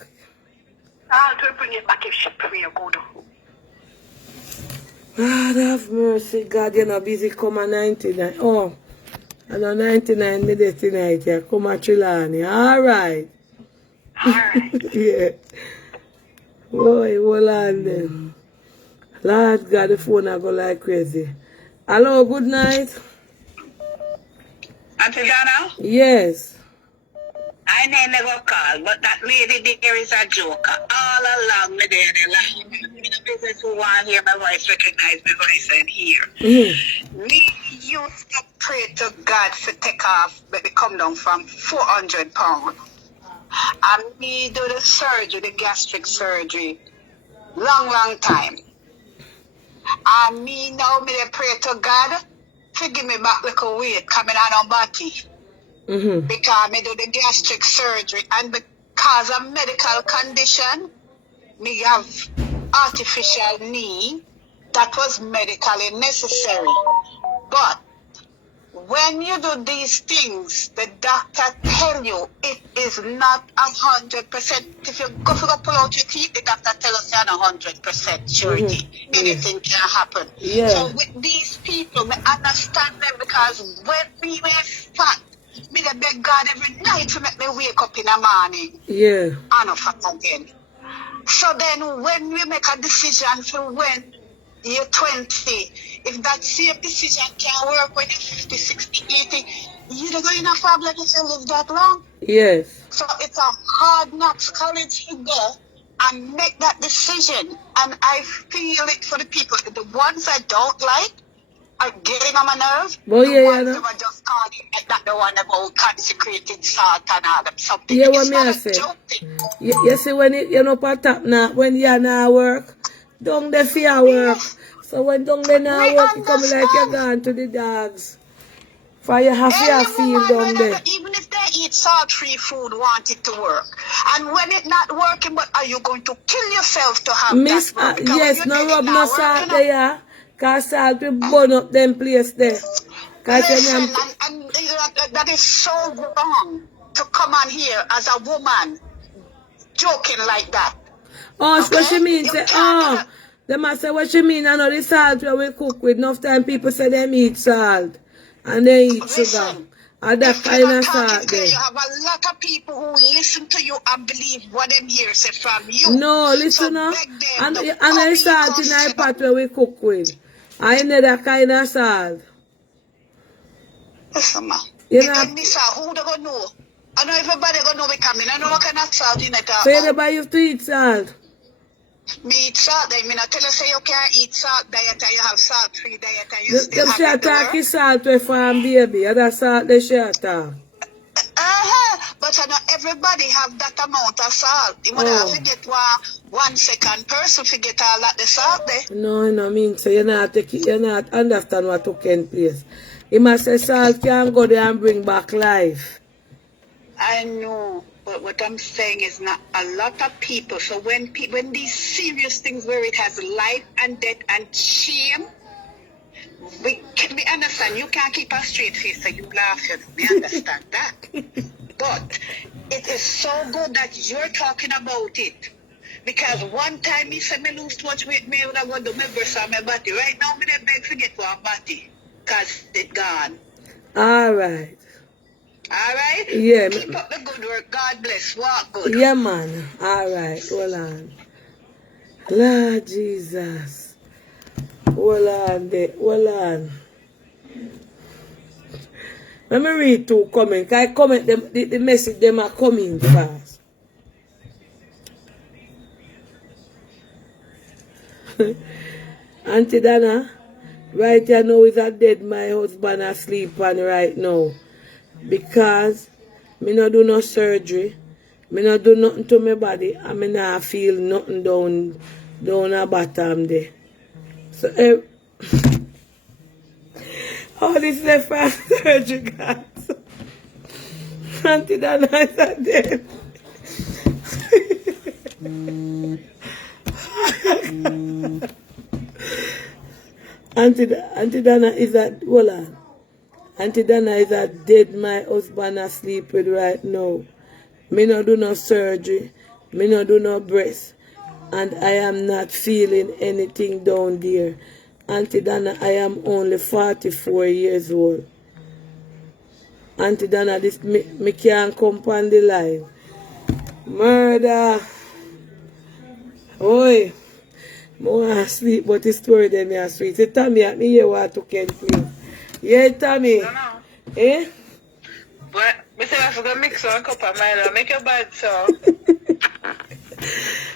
Salt will bring it back if she pray good. God have mercy, God, you're not busy, come at 99. Oh, I know 99 minutes tonight, yeah, come at Trelawney. All right. Alright. Yeah. Boy, hold on then. Lord God, the phone I go like crazy. Hello, good night. Auntie Dana, Yes. I never call, but that lady there is a joker. All along me there, they lie. Me the business who want to hear my voice, recognize my voice and hear. Mm-hmm. Me used to pray to God to take off, but they come down from 400 pounds. And me do the surgery, the gastric surgery, long time. And me now, me dey pray to God to give me back like a weight coming on my body. Mm-hmm. Because me do the gastric surgery, and because of medical condition, me have artificial knee that was medically necessary. But when you do these things, the doctor tell you it is not 100%. If you go for pull out your teeth, the doctor tell us you're not 100% surety. Mm-hmm. Anything can happen. Yeah. So with these people, me understand them, because when we were fat, me dey beg God every night to make me wake up in the morning Yeah. and not fat again. So then when we make a decision for when you're 20, if that same decision can work when you're 50, 60, 80, you don't go in a problem if you live that long. Yes. So it's a hard knocks college to go and make that decision. And I feel it for the people. The ones I don't like are getting on my nerves. Well, the yeah, ones yeah, that are just calling like that, the one about consecrated salt and all that something. Yeah, what It's me I not say? a joke thing. You see when it, you know, part up now, when you're now work, down there for your work. So when down there now We work, you come like you're understand. gone to the dogs. For you have your Any feel woman, down there. whenever, even if they eat salt-free food, want it to work. And when it's not working, but are you going to kill yourself to have Miss, that work? Because when yes, you no get it rub no not salt working, there, yeah. Cause salt will burn up them place there. Cause when listen, I'm and that is so wrong to come on here as a woman joking like that. oh, what she Okay? mean? You Say, can't. them must say what she mean. I know the salt where we cook with. Enough time people say them eat salt and they eat sugar. Listen, And that if you're kind not of talking salt clear, there. you have a lot of people who listen to you and believe what them hear say from you. No, So listen now. beg them And to the come in salt and in our sit pot down. where we cook with. I know that kind of salt. Listen, man. You If know, them miss out, who they gonna know? I know everybody gonna know we coming. I know what kind of salt in it. so you never used to eat salt. Me eat salt, I mean, I tell you, say you can't eat salt diet and you have salt-free diet and you still Them have say it to attack work. is salt way from baby. And that salt they share attack. But I know everybody have that amount of salt. You want Oh. to forget one second person forget all that the salt there. No, no mean so you not understand what took in place. He must say salt can go there and bring back life. I know, but what I'm saying is not a lot of people. So when these serious things where it has life and death and shame, we understand. You can't keep a straight face, so you laugh. We understand that. But it is so good that you're talking about it. Because one time me said me lose too much weight, me would have gone to my breast and my body. Right now, me dey beg forget one body. Because it gone. Alright. Alright? Yeah. Keep up the good work. God bless. Walk good. Yeah man. Alright. Hold on. Lord Jesus. Hold on there. Hold on. Let me read two comments. I comment them the message them are coming fast. Auntie Dana, right here now is a dead my husband asleep on right now. Because me not do no surgery. Me not do nothing to my body and me not feel nothing down the bottom there. So oh, this is the first surgery, guys. Auntie Dana is a dead. Auntie Dana is a hold on. Auntie Dana is a dead my husband asleep with right now. Me no do no surgery. Me no do no breast. And I am not feeling anything down there. Auntie Dana, I am only 44 years old. Auntie Dana, this me can't come on the line. Murder. Oi. I want to sleep, but the story them are sweet. Say, Tommy, at me hear what to Ken, please. Yeah, Tommy. No, no. Eh? But me say I forgot mix one cup of Milo. Make your bad so.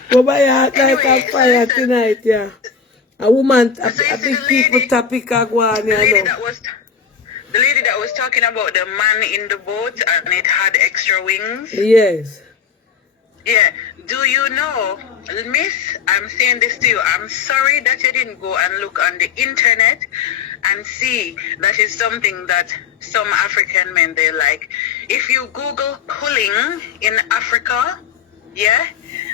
Go by your heart like Anyway, a fire listen. tonight, yeah. A woman, So you a see big the people lady- topic a go on, The lady you know. that was talking about the man in the boat and it had extra wings. Yes. Yeah. Do you know, Miss, I'm saying this to you. I'm sorry that you didn't go and look on the internet and see that is something that some African men they like. If you Google pulling in Africa, yeah,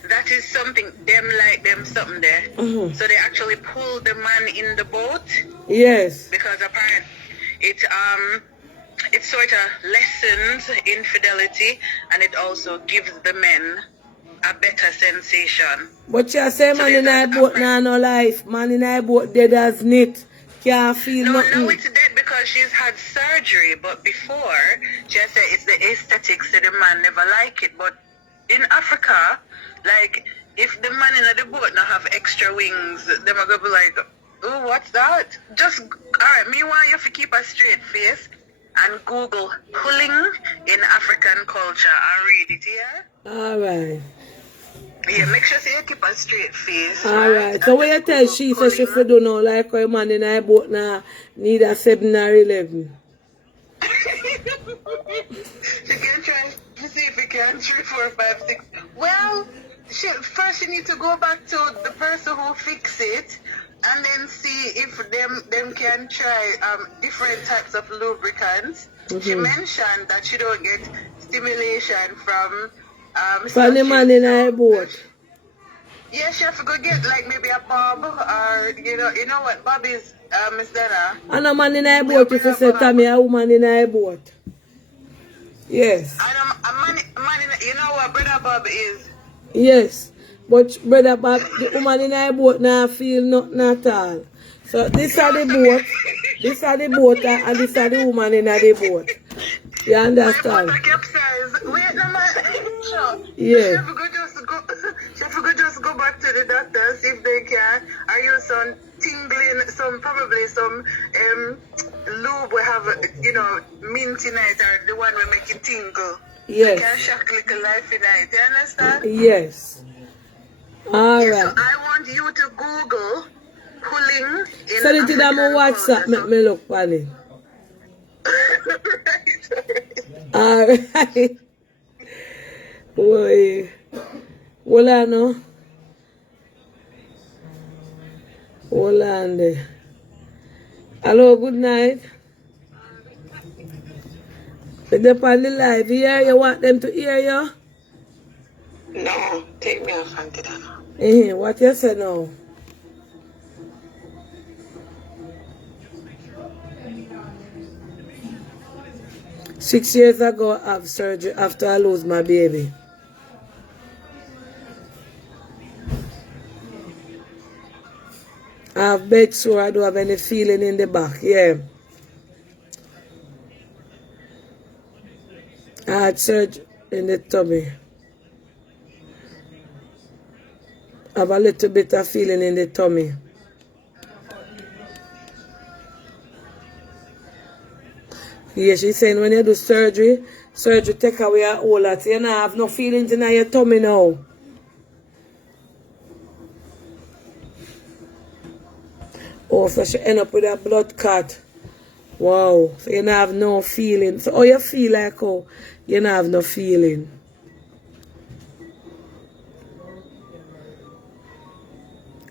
that is something them like them something there. Mhm. So they actually pull the man in the boat Yes. because apparently it sort of lessens infidelity and it also gives the men a better sensation. But you say man in a boat now no life. Man in a boat dead as knit. Can't feel No, nothing. now it's dead because she's had surgery, but before she said it's the aesthetics that the man never like it. But in Africa, like if the man in the boat now have extra wings, they are gonna be like, oh, what's that? Just alright, me want you to keep a straight face and Google pulling in African culture and read it, yeah? Alright. Yeah, make sure you keep a straight face. Alright. So what you tell she so she for do now like how a man in a boat now need a 7 or 11. You can try to see if you can 3, 4, 5, 6. Well, First you need to go back to the person who fixed it and then see if them can try different types of lubricants. She mentioned that she don't get stimulation from From the man in a boat. Yeah, she have to go get like maybe a bob or you know what bob is, Miss Dana. And a man in a boat, if you say Tommy, a woman in a boat. Yes. And a man you know what brother Bob is? Yes. But brother Bob, the woman in a boat now feel nothing at all. So this are the boat, this are the boat, and this are the woman in the boat. You understand? My capsize. Wait, no man. Sure. Yeah. She could just go back to the doctor, see if they can. I use some tingling, probably some lube we have, mint in it, or the one we make it tingle. Yes. Can shock little life in it. You understand? Yes. All Yeah, right. so I want you to Google pulling in So did on my African WhatsApp culture, make me look funny. Alright. Boy. Hold on no. Hold on there. Hello, good night. They're on the live here. You want them to hear you? No, take me off Auntie Dana. What you say now? Six years ago, I have surgery after I lose my baby. I have bed sore. I don't have any feeling in the back. Yeah. I had surgery in the tummy. I have a little bit of feeling in the tummy. Yeah, she's saying when you do surgery take away all that. You don't have no feelings in your tummy now. Oh, so she end up with a blood clot. Wow. So you don't have no feeling. So how you feel like how you don't have no feeling?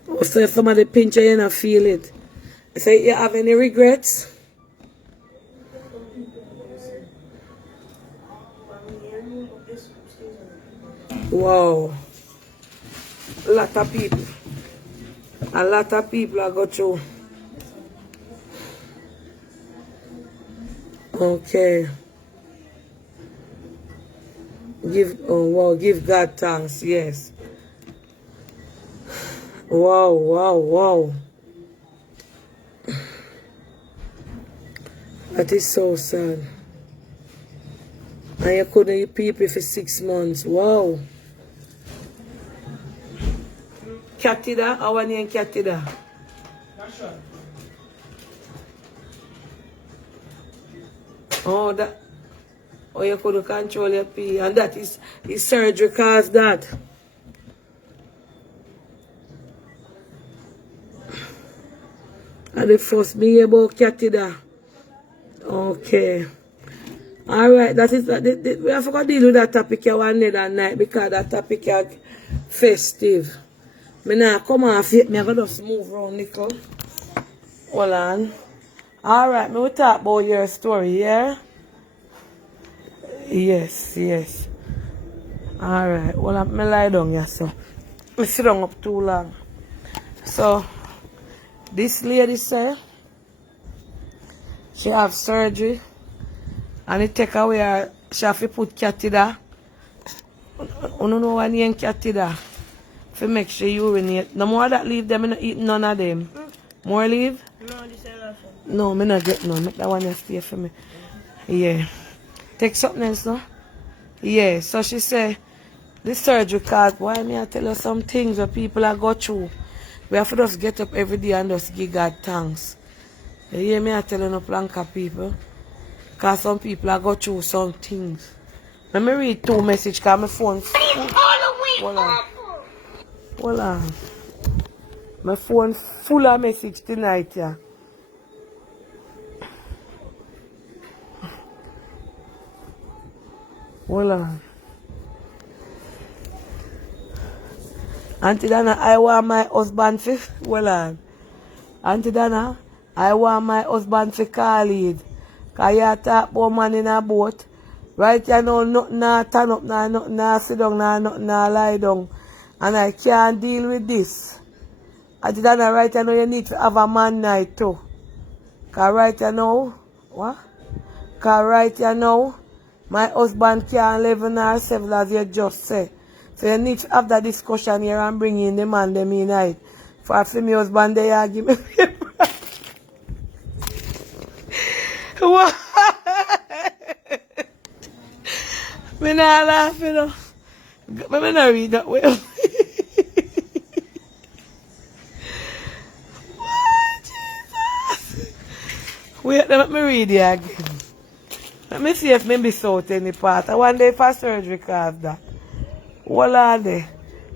Oh, so if somebody pinch you, you don't feel it. So you have any regrets? Wow. A lot of people. A lot of people are go through. Okay. Give God thanks, yes. Wow. That is so sad. And you couldn't people for 6 months. Wow. Katida, our name Katida. Oh, that. Oh, you couldn't control your pee, and that is surgery caused that. And the first me about Katida. Okay. Alright, that is we have to deal with that topic one night because that topic is festive. Me now come off yet, me I gotta just move around nickel. Hold on. Alright, me will talk about your story, yeah? Yes. Alright, well me lie down here so. Me sit down up too long. So this lady sir, she have surgery and it take away her, she have to put catheter. You don't know what name catheter? To make sure urinate. No more that leave them, I don't eat none of them. More leave? No, this is enough. No, me not get none. Make that one just stay for me. Yeah. Take something else, no? Yeah, so she say, the surgery cause, why me I tell you some things that people are go through. We have to just get up every day and just give God thanks. You hear me I tell you no plank of people? Because some people are go through some things. Let me read 2 messages because my phone full. Hold on. My phone full of message tonight, yeah. Hold on. Auntie Dana, I want my husband to... Well on. Auntie Dana, I want my husband to call it. Because you talk about man in a boat. Right, you know, nothing na turn up, nothing na sit down, nothing na lie down. And I can't deal with this. Auntie Dana, right, you know, you need to have a man night too. Because right, you know... What? Because right, you know, my husband can't live in herself as you just say. So you need to have that discussion here and bring in the man them in night. For my husband they give me paper. What? Me not laugh, you know. Me not read that way. Oh, Jesus. Wait, let me read it again. Let me see if maybe south any part. I wonder if a surgery cause that. What are they?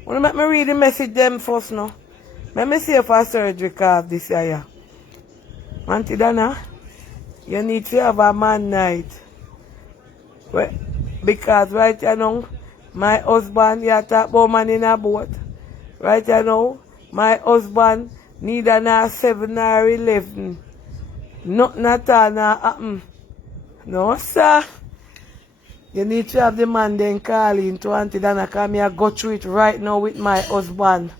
Wanna make me read the message them first now? Let me see if a surgery cause this year. Auntie Dana, you need to have a man night. Well, because right you know, my husband, you talk about man in a boat. Right you know, my husband neither na 7 nor 11. Nothing at all na happen. No, sir. You need to have the man then call in to Auntie Dana because me I go through it right now with my husband.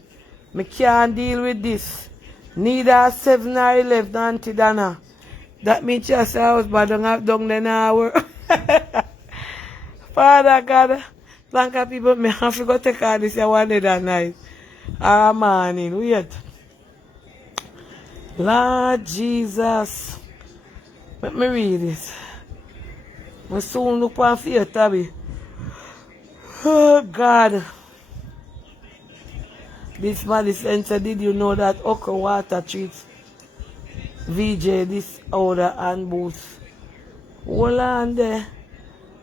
Me can't deal with this. Neither 7 or 11 Auntie Dana. That means just her husband don't have done the hour. Father God, thank people me have to go take all this one day that night. Or a morning. Wait. Lord Jesus. Let me read it. I soon look on fear, Tabby. Oh, God. This man is answer, did you know that Okra Water treats VJ this order and booth? Hold on there.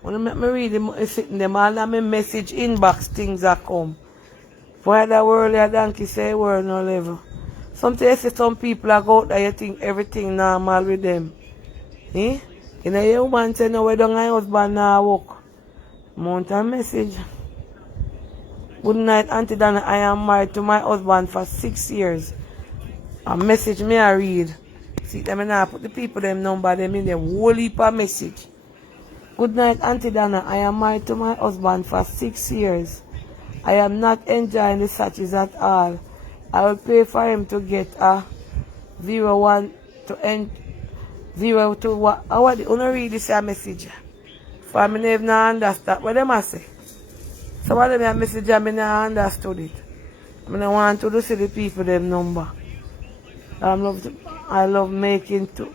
When I read them, sitting them all on my message inbox, things that come. For the world, a donkey say world no level. Sometimes I see some people are out there, you think everything normal with them. Eh? You know, your woman say, no, we don't have husband now work. Mount a message. Good night, Auntie Dana. I am married to my husband for 6 years. A message me I read. See, them now put the people them number them in the whole heap of message. Good night, Auntie Dana. I am married to my husband for 6 years. I am not enjoying the searches at all. I will pay for him to get a 01 to end 0 to what? I want to read this message. For me never understand what them say. Some of them message I never understood it. I don't want to see the people them number. I love making to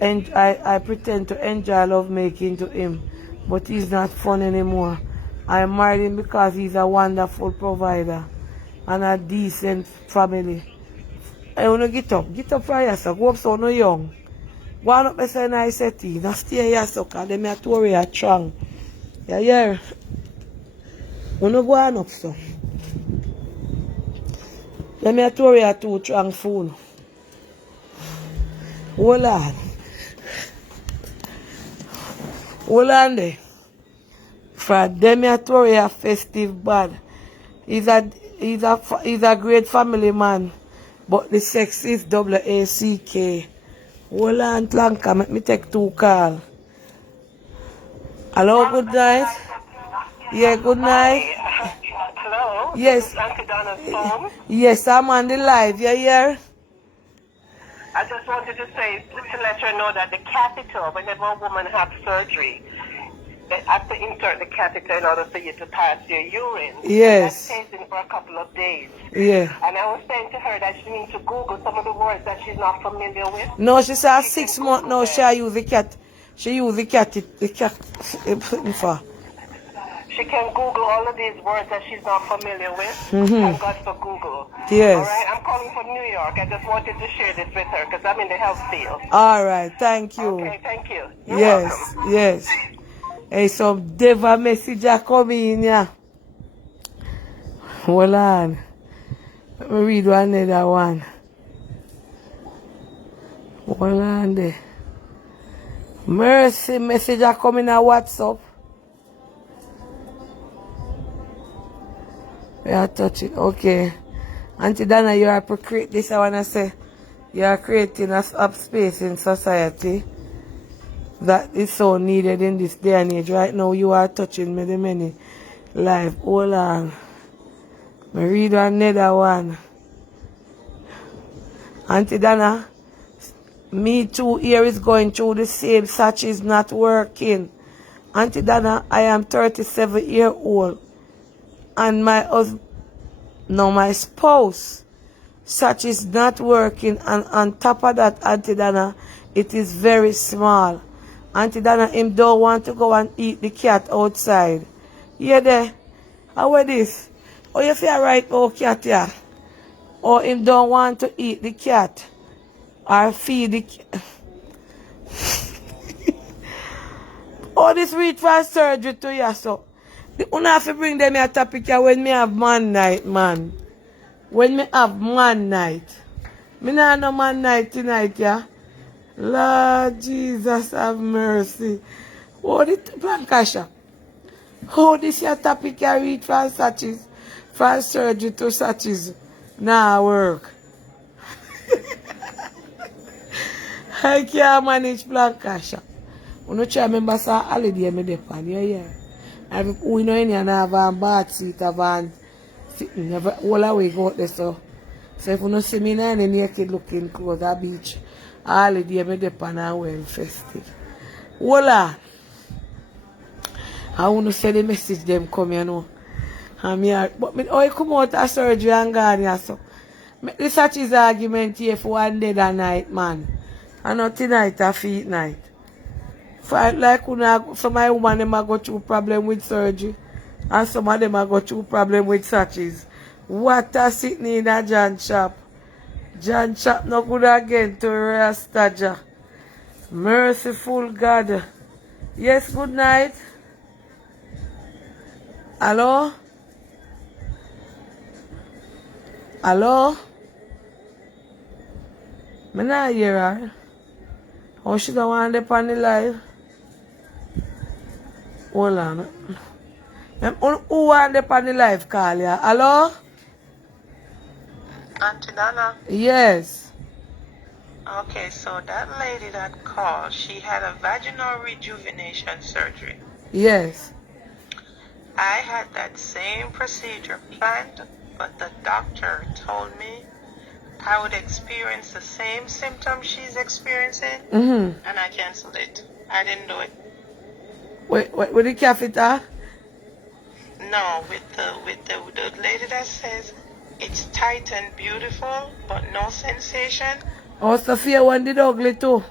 and I pretend to enjoy love making to him, but he's not fun anymore. I married him because he's a wonderful provider and a decent family. I want to get up for yourself. Go up so no young. Go on up and say nice tea. Now stay here so because them are too worry are strong. Yeah. You no go on up so. Them are too worry are too strong fool. Hold on. Hold on there. For them are too worry are festive bad. He's a great family man. But the sex is WACK. Hold on, Tlanka, let me take 2 calls. Hello, good night. Yeah, good night. Hello? Yes. This is Auntie Donna's phone. Yes, I'm on the live. You here? I just wanted to say, to let her know that the catheter, whenever a woman has surgery, they have to insert the catheter in order for you to pass your urine. Yes. And that stays in for a couple of days. Yeah. And I was saying to her that she needs to Google some of the words that she's not familiar with. No, she said 6 months now she use the cat. She use the cat for. She can Google all of these words that she's not familiar with. Thank God for Google. Yes. All right, I'm calling from New York. I just wanted to share this with her because I'm in the health field. All right, thank you. Okay, thank you. You're Yes, welcome. yes. Hey, some devil message are coming in here. Hold on. Let me read another one. Hold on there. Mercy message are coming on WhatsApp. Yeah, touch it. Okay. Auntie Dana, you are this I wanna say. You are creating a space in society that is so needed in this day and age. Right now you are touching many life. Hold on. Me read another one. Auntie Dana, me too here is going through the same. Such is not working. Auntie Dana, I am 37-year-old and my spouse, such is not working, and on top of that, Auntie Dana, it is very small. Auntie Dana, him don't want to go and eat the cat outside. Yeah there. How are this? Oh, you feel right, oh cat yeah. Or him don't want to eat the cat or feed the cat. Oh, this reach for surgery to you, so. You have to bring them a topic here when me have man night, man. When me have man night. Me nah no man night tonight, yeah. Lord Jesus have mercy. Oh, the Blankasha. Oh, this your topic here reach from Satchis. From surgery to Satchis. Nah work. I can't manage Blankasha. You know, I remember sa holiday me depan, yeah. We know any and have a bath seat, have a sitting, never all away go out there, so. So if you don't see me in any naked looking clothes at beach, holiday me depan and well festive. Voila. I want to say the message them come, you know. And me, but me, oh, you come out of surgery and gone, yeah, so. This such is argument here for one day that night, man. And not tonight, a feet night. Like some of my woman them a go through problem with surgery and some of them a go through problem with satches. What a sitting in a John shop. John shop no good again to Rastaja. Merciful God. Yes, good night. Hello? Hello? Me not hear her. Oh, she don't want to on the live. Hold on. Who want to on the live call ya? Hello? Auntie Dana. Yes. Okay, so that lady that called, she had a vaginal rejuvenation surgery. Yes. I had that same procedure planned, but the doctor told me I would experience the same symptoms she's experiencing, and I canceled it. I didn't do it. Wait, with the catheter? No, with the lady that says it's tight and beautiful, but no sensation. Oh, Sophia one did ugly too.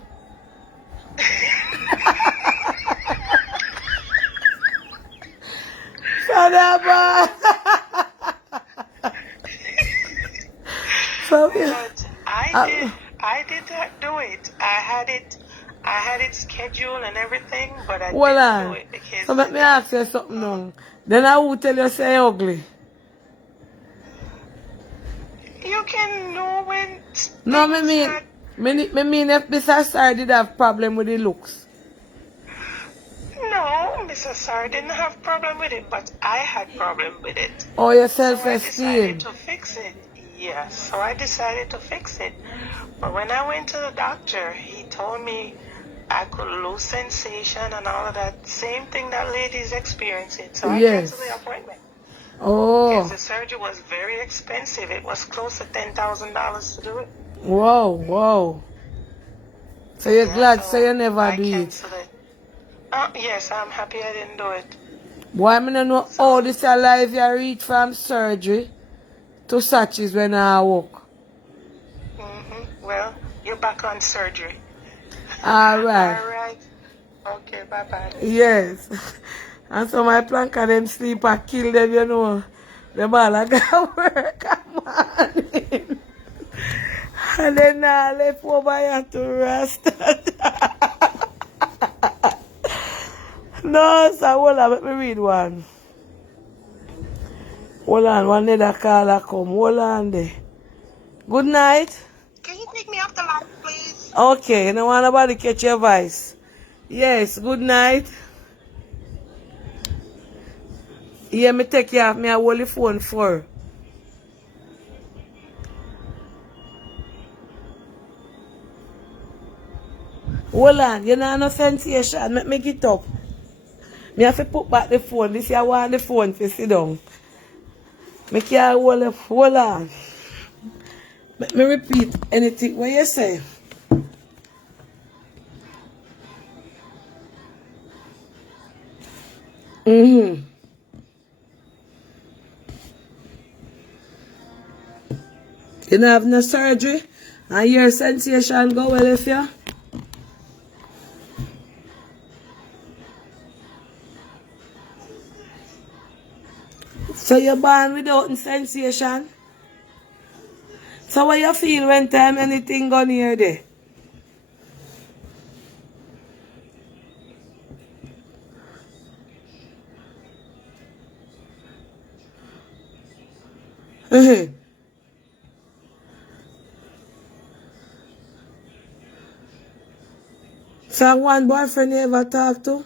Sadaba. Sophia. But I did not do it. I had it scheduled and everything, but I didn't do it because. So let me ask you something now. Then I will tell you say ugly. You can know when. No, me mean if Mr. Sar did have problem with the looks. No, Mr. Sar didn't have problem with it, but I had problem with it. Oh, your So I self-esteem. decided to fix it. Yes, so I decided to fix it. But when I went to the doctor, he told me I could lose sensation and all of that. Same thing that lady is experiencing. So I canceled the appointment. Oh. Because the surgery was very expensive. It was close to $10,000 to do it. Whoa. So you're glad, so you never do it. Canceled it. Yes, I'm happy I didn't do it. Why I don't know how this alive you reach from surgery to such is when I walk. Well, you're back on surgery. Alright. Alright. Okay, bye-bye. Yes. And so my plan can them sleep and kill them, you know. Them all I got work come on. And then I left over here to rest. No, sir, hold on, let me read one. Hold on, one other caller come. Hold on there. Good night. Can you take me off the line, please? Okay, you don't want nobody catch your voice. Yes, good night. Yeah, me take you off. Me I hold the phone for. Hold on, you know no sensation. Make me get up. Me have to put back the phone. This I want the phone to sit down. Me can't hold on. Let me repeat anything what you say. You don't have no surgery and your sensation go well if you. So you're born without sensation? So what you feel when time anything go near there? So one boyfriend you ever talk to?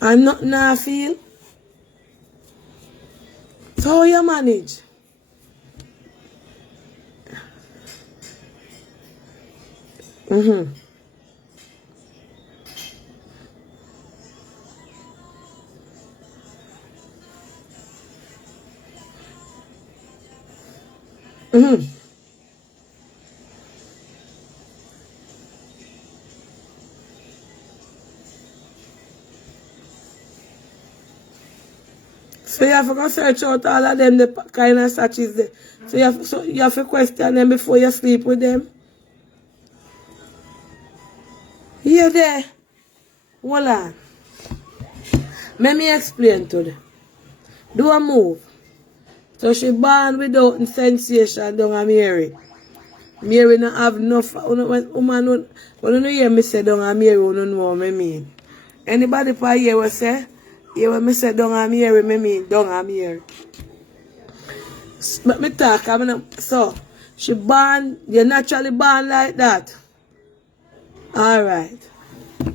And nothing I feel? So how you manage? So you have to go search out all of them, the kind of statues there. So you have to question them before you sleep with them. Here there. Hold on. Let me explain to them. Do a move. So she born without sensation down a Mary. Mary not have enough. When you hear me say down a Mary, you know what I mean. Anybody per here will say, yeah, when me say down a Mary, me mean down a Mary. Let me talk. So, she born, you're naturally born like that. Alright.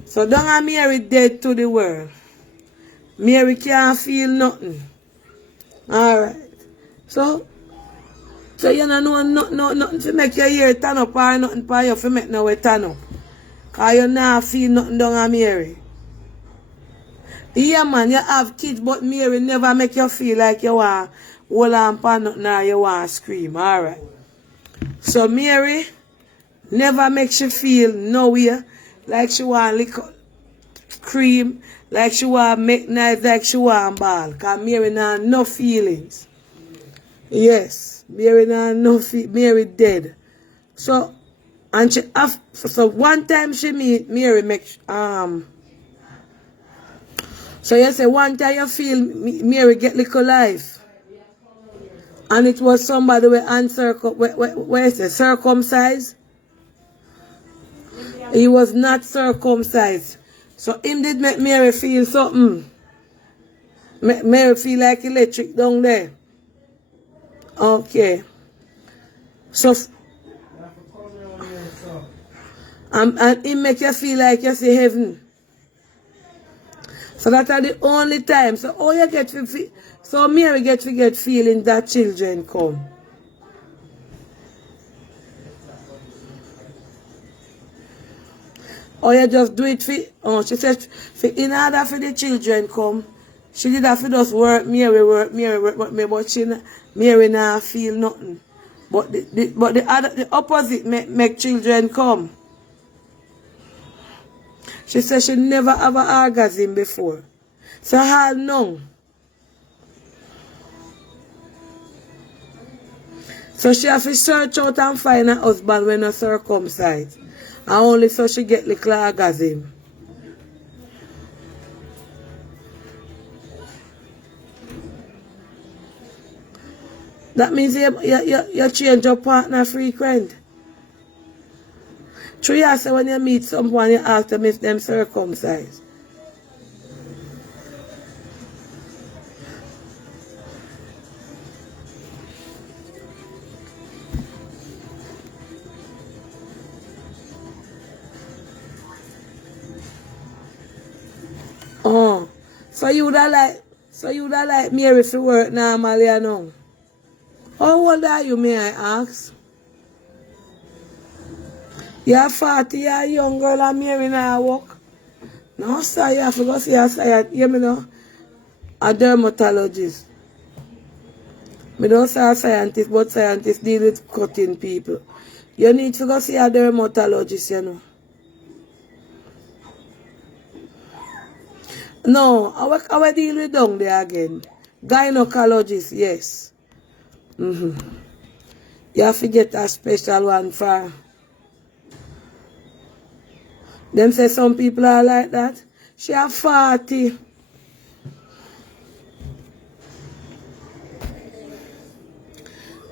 So down a Mary dead to the world. Mary can't feel nothing. Alright. So you don't know nothing to make your ear turn up or nothing for you to make no way turn up. Because you not feel nothing down a Mary. Yeah, man, you have kids, but Mary never make you feel like you want hold on for nothing or you want to scream. Alright. So Mary never makes you feel nowhere like she want lick cream, like she want make nice, like she want ball. Because Mary not no feelings. Yes, Mary not no Mary dead. So, and she have, so one time she meet Mary make so you say one time you feel Mary get little life. And it was somebody where circumcised. He was not circumcised. So him did make Mary feel something. Mary feel like electric down there. Okay. So and it make you feel like you see heaven. So that are the only time. So all you get to feel, so Mary get feeling that children come. Or you just do it for, she said, in order for the children come, she did have to just work, but Mary not feel nothing. But the opposite make children come. She said she never have an orgasm before. So how long? So she have to search out and find a husband when not circumcised. And only so she get little orgasm. That means you change your partner frequent. 3 years when you meet someone, you ask them if them circumcised. Oh, so you would like Mary to work normally, you know? How old are you, may I ask? You're 40, you're a young girl and Mary now work. No, sir, you have to go see a scientist. You know, a dermatologist. I don't say a scientist, but scientists deal with cutting people. You need to go see a dermatologist, you know. No, I deal with down there again. Gynecologist, yes. You have to get a special one for. Them say some people are like that. She have 40.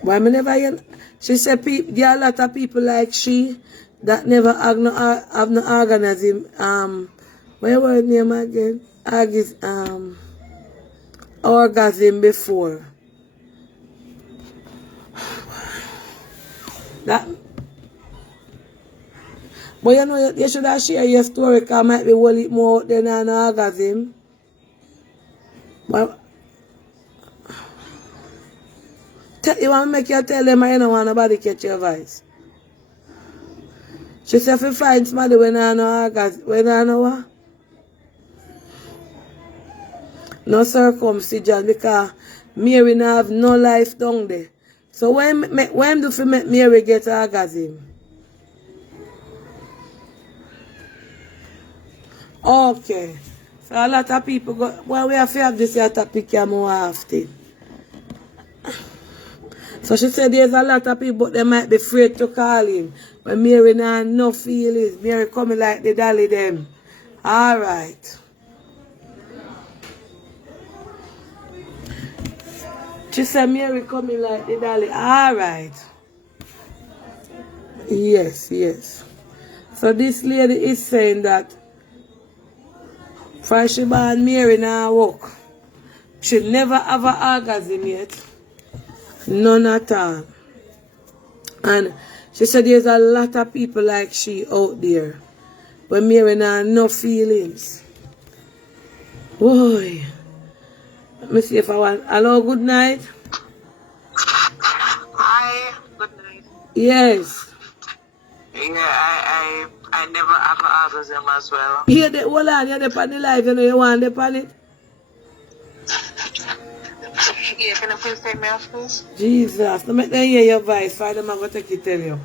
Why me never hear? She said there are a lot of people like she that never have no organism. What was her name again? Orgasm before. That. But you know, you should have share your story because it might be worth more than an orgasm. But you want to make you tell them I don't want nobody catch your voice. She said if you find somebody when I know orgasm, when I know what? No circumcision because Mary not have no life down there. So when do you make Mary get orgasm? Okay. So a lot of people go, well, we have to have this here topic here more often. So she said there's a lot of people, but they might be afraid to call him. When Mary not no feelings, Mary coming like the dolly them. All right. She said Mary coming like the dolly. All right. Yes, yes. So this lady is saying that for she born Mary now walk. She never have an orgasm yet. None at all. And she said there's a lot of people like she out there. But Mary now no feelings. Boy. Let me see if I want. Hello, good night. Hi, good night. Yes. Yeah, I never have an orgasm as well. Here the hold on, you're the on the live, you know you want the on it? Yeah, can I please take me off, please? Jesus, no make them hear your voice, for them I'm going to take it tell you.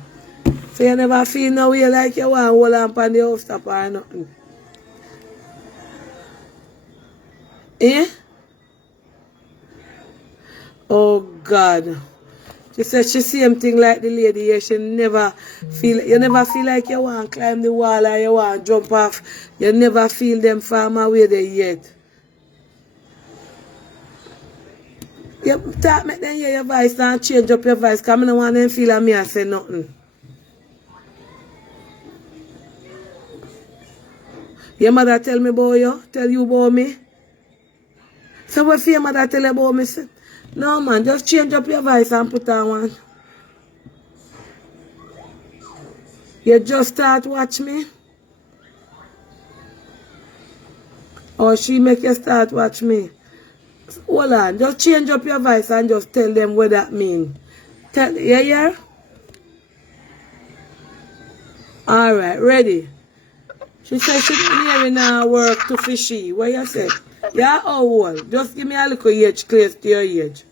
So you never feel no way like you want to hold on on the house top or nothing. Eh? Oh God. She said she same thing like the lady here. She never feel, you never feel like you want to climb the wall or you want to jump off. You never feel them from away there yet. You talk, make them hear your voice and change up your voice because I don't want them feel like me I say nothing. Your mother tell me about you? Tell you about me? So what your mother tell you about me? Say? No man, just change up your voice and put on one. You just start watch me? Or she make you start watch me? Hold on, just change up your voice and just tell them what that mean. Tell, yeah? Alright, ready? She said she hearing her work to fishy. What you say? Yeah, how old? Just give me a little age, close to your age.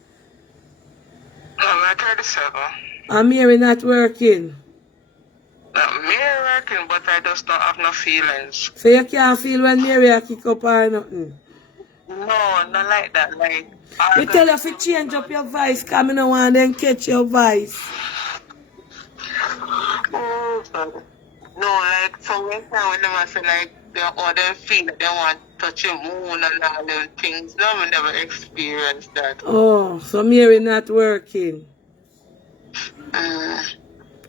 I'm 37. I'm hearing not working. Mary working, but I just don't have no feelings. So you can't feel when Mary kick up or nothing? No, not like that. Like, Me tell you to change up your voice because I don't want them catch your voice. oh, God. No, like, sometimes when them say, like, they all them feel that they want to touch your moon and all them things. No, I never experienced that. Oh, so Mary not working.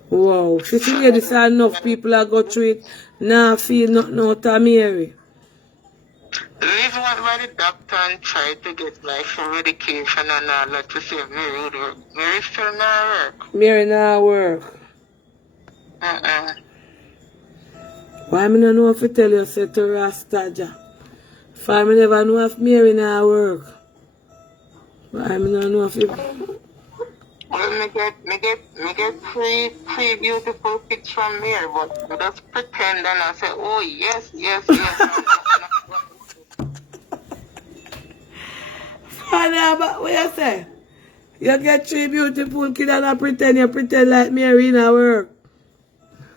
Wow. She see this enough people are go through it. Now feel nothing out of Mary. Even when the doctor and tried to get like some medication and all that to save Mary would work. Mary still not work. Mary not work. Why me not know if I tell you say to Rastaja? For me never know if Mary not work. Why me not know if it... Well, me get three beautiful pics from there, but I just pretend and I say, oh yes. Father, but what you say? You get 3 beautiful kids and you pretend like Mary in her work.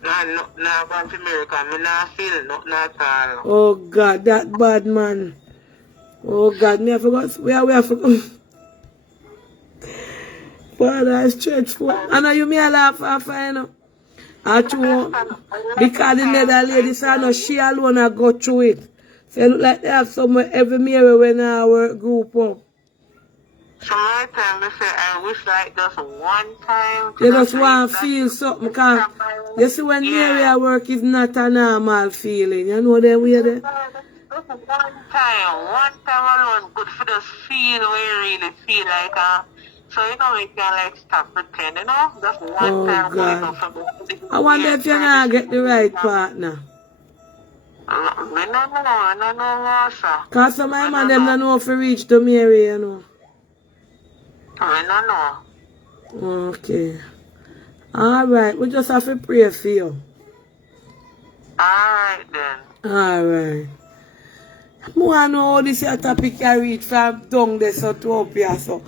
Nah, going to America. Me not feel nothing at all. Oh God, that bad man. Oh God, me I forgot where we have forgot. Father, it's dreadful. I know you may laugh off, you know. Because the other lady said, no, she alone I go through it. So it look like they have somewhere every Mary when I work group up. So my time, they say, I wish like just one time. You just want to feel something. Because you see when Mary at work is not a normal feeling. You know them way there? Just one time alone good for just feel where you really feel like so you know you can like stop pretending, you know? Just one time God. I wonder if you're not get the right partner. I don't know, sir. Because some of my man them don't know if you reach to Mary, you know. I don't know. Okay. Alright, we just have to pray for you. Alright then. Alright. I want to know how this your topic can reach from down there so to up here so.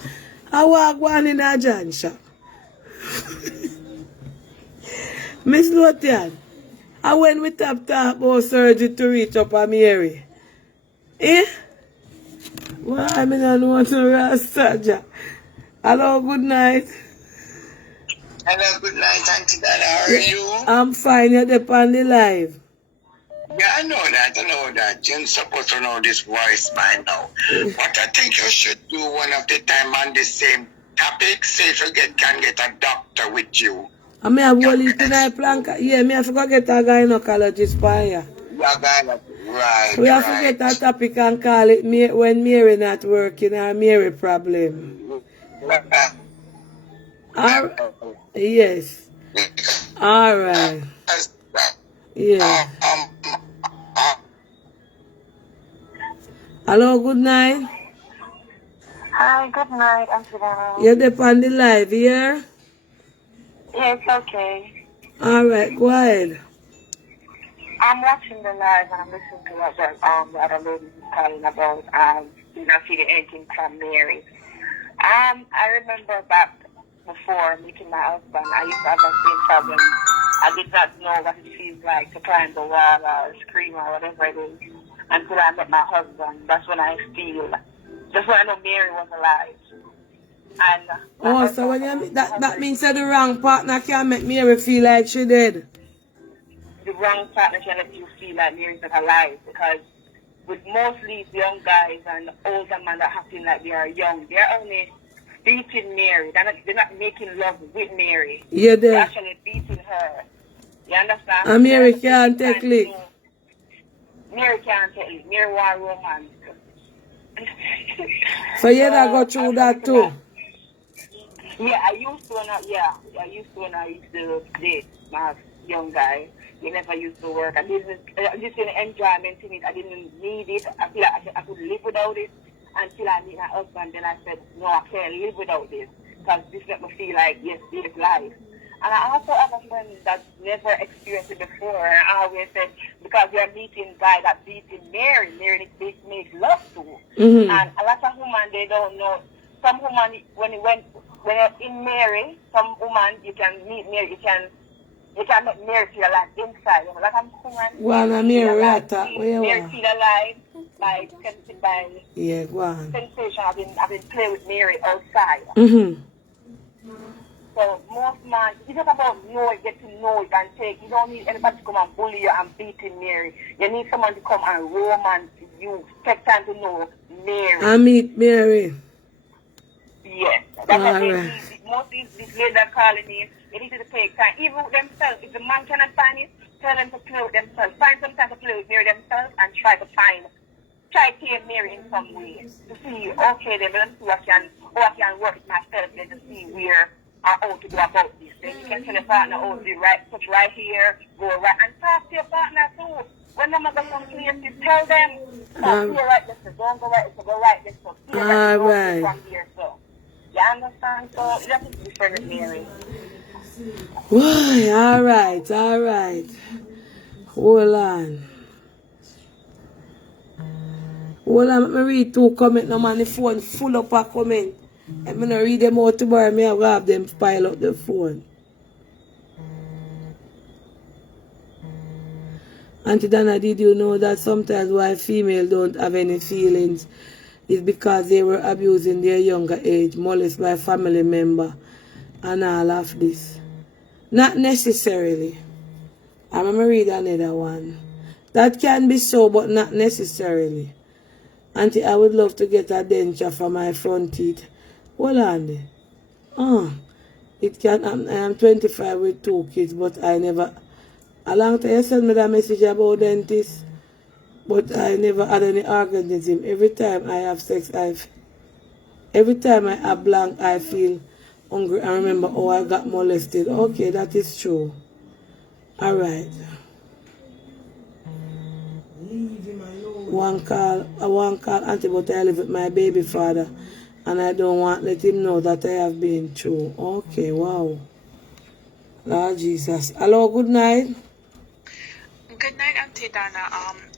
I walk one in a John shop. Miss Lotian, and when we talk about surgery to reach up a Mary, well, I mean, I don't want to rest. Hello, good night. Hello, good night, Auntie Dada. How are you? I'm fine. You're up on the live. Yeah, I know that. You're supposed to know this voice by now. But I think you should do one of the time on the same topic. Say if you can get a doctor with you. I may have one tonight plank. Yeah, me have to go get a gynecologist for you. Right. We have to get a topic and call it when Mary not working or Mary problem. Yes. All right. Yeah. Hello, good night. Hi, good night, Auntie Dana. You're up on the live here? Yeah, it's okay. All right, go ahead. I'm watching the live and I'm listening to what the other lady is calling about, not feeling anything from Mary. I remember back before meeting my husband, I used to have the same problem. I did not know what it feels like to climb the wall or scream or whatever it is until I met my husband. That's when I know Mary was alive. And so when you that means that the wrong partner can make Mary feel like she did. The wrong partner can make you feel like Mary's not alive, because with mostly young guys and older men that have like they are young, they're only beating Mary. They're not making love with Mary. Yeah, they're actually beating her. You understand? And Mary can't take lick. Mary can't take lick. Mary want romance. So you not go through that too? Yeah, I used to when I used to date my young guy. He never used to work. I just didn't enjoyment in it. I didn't need it. I feel like I could live without it until I meet my husband. Then I said, no, I can't live without this, because this made me feel like, yes, this is life. And I also have a friend that never experienced it before. And I always said, because we are meeting guy that beating Mary makes love to. Mm-hmm. And a lot of women, they don't know. Some women, when you're in Mary, some woman, you can meet Mary, you can make Mary feel alive inside. Like I'm woman, Mary feel alive by sensation. I've been playing with Mary outside. Mm-hmm. So most man, it's not about get to know it and take. You don't need anybody to come and bully you and beat in Mary. You need someone to come and romance you. Take time to know Mary. I meet Mary. Yes. That's what they need. Most of these ladies are calling in. They need to take time. Even with themselves. If the man cannot find it, tell them to play with themselves. Find some time to play with Mary themselves and try to tame Mary in some way. To see, okay, then let's see what I can work with myself then to see where or how to go about this. Then you can tell your partner, oh, touch right here, go right, and talk to your partner too. When them go some places, tell them, go right this way, don't go right this way, go right this way. All right. From here, so. You understand? So you have to be different, Mary. Why? Alright. Hold on. Let me read 2 comments. No man, the phone full up of comment. I'm going to read them out tomorrow. I will have them pile up the phone. Auntie Dana, did you know that sometimes why females don't have any feelings is because they were abused in their younger age, molested by a family member, and all of this? Not necessarily. I'm going to read another one. That can be so, but not necessarily. Auntie, I would love to get a denture for my front teeth. Hold on there. It can happen. I am 25 with 2 kids, but I never... A long time you sent me that message about dentist, but I never had any organism. Every time I have sex, every time I have blank, I feel hungry. I remember, oh, I got molested. Okay, that is true. Alright. One call, auntie, but I live with my baby father, and I don't want to let him know that I have been through. Okay, wow. Lord Jesus. Hello, good night. Good night, Auntie Dana.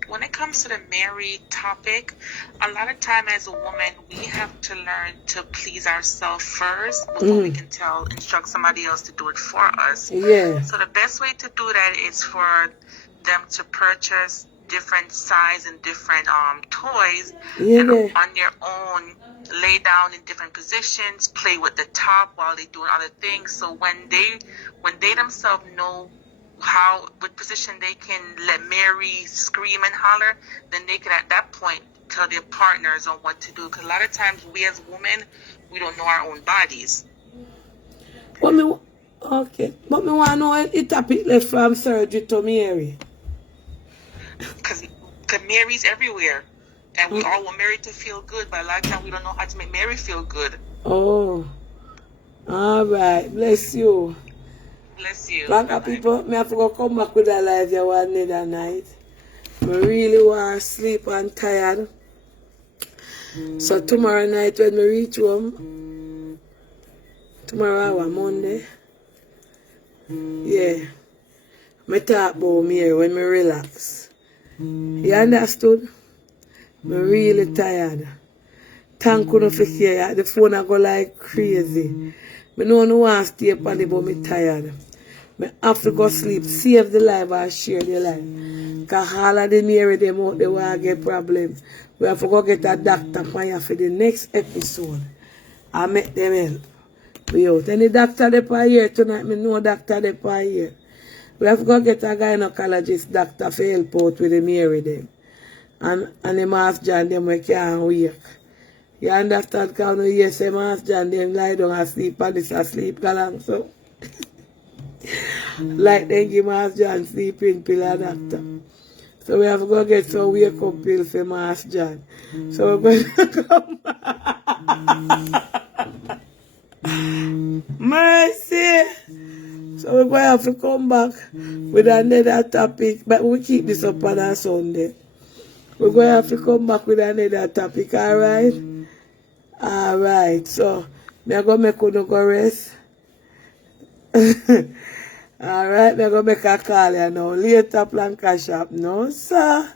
When it comes to the married topic, a lot of time as a woman, we have to learn to please ourselves first before we can instruct somebody else to do it for us. Yeah. So the best way to do that is for them to purchase different size and different toys, and on their own lay down in different positions, play with the top while they're doing other things. So when they themselves know what position they can let Mary scream and holler, then they can at that point tell their partners on what to do. Because a lot of times we as women, we don't know our own bodies. But me want to know the topic left from surgery to Mary. Because Mary's everywhere. And we all want Mary to feel good, but a lot of times we don't know how to make Mary feel good. Oh. Alright. Bless you. Bless you. Black people, me have to go come back with a live here one other night. I really want to sleep and tired. So tomorrow night when we reach home, tomorrow our Monday, yeah, me talk about Mary when me relax. You understood? Me really tired. Thank you for care. The phone I go like crazy. Me no want to stay upon it, but me tired. Me have to go sleep, save the life and share the life. Because all of the Mary them out, they want to get problems. We have to go get a doctor for you for the next episode. I make them help. We out. Any doctor they per here tonight, me know doctor they per here. We have to go get a gynecologist doctor for help out with the Mary them. And the Master John them we can't wake. You understand? Because when you say Master John them lie down and sleep and this asleep along so. Like they give Master John sleeping pill and doctor. So we have to go get some wake up pill for Master John. So we're going to come back. Mercy! So we're going to have to come back with another topic. But we keep this up on a Sunday. We're going to have to come back with another topic, alright? Alright, so I'm going to make you go rest. Alright, I'm going to make a call you now. Later, plan cash up. No, sir.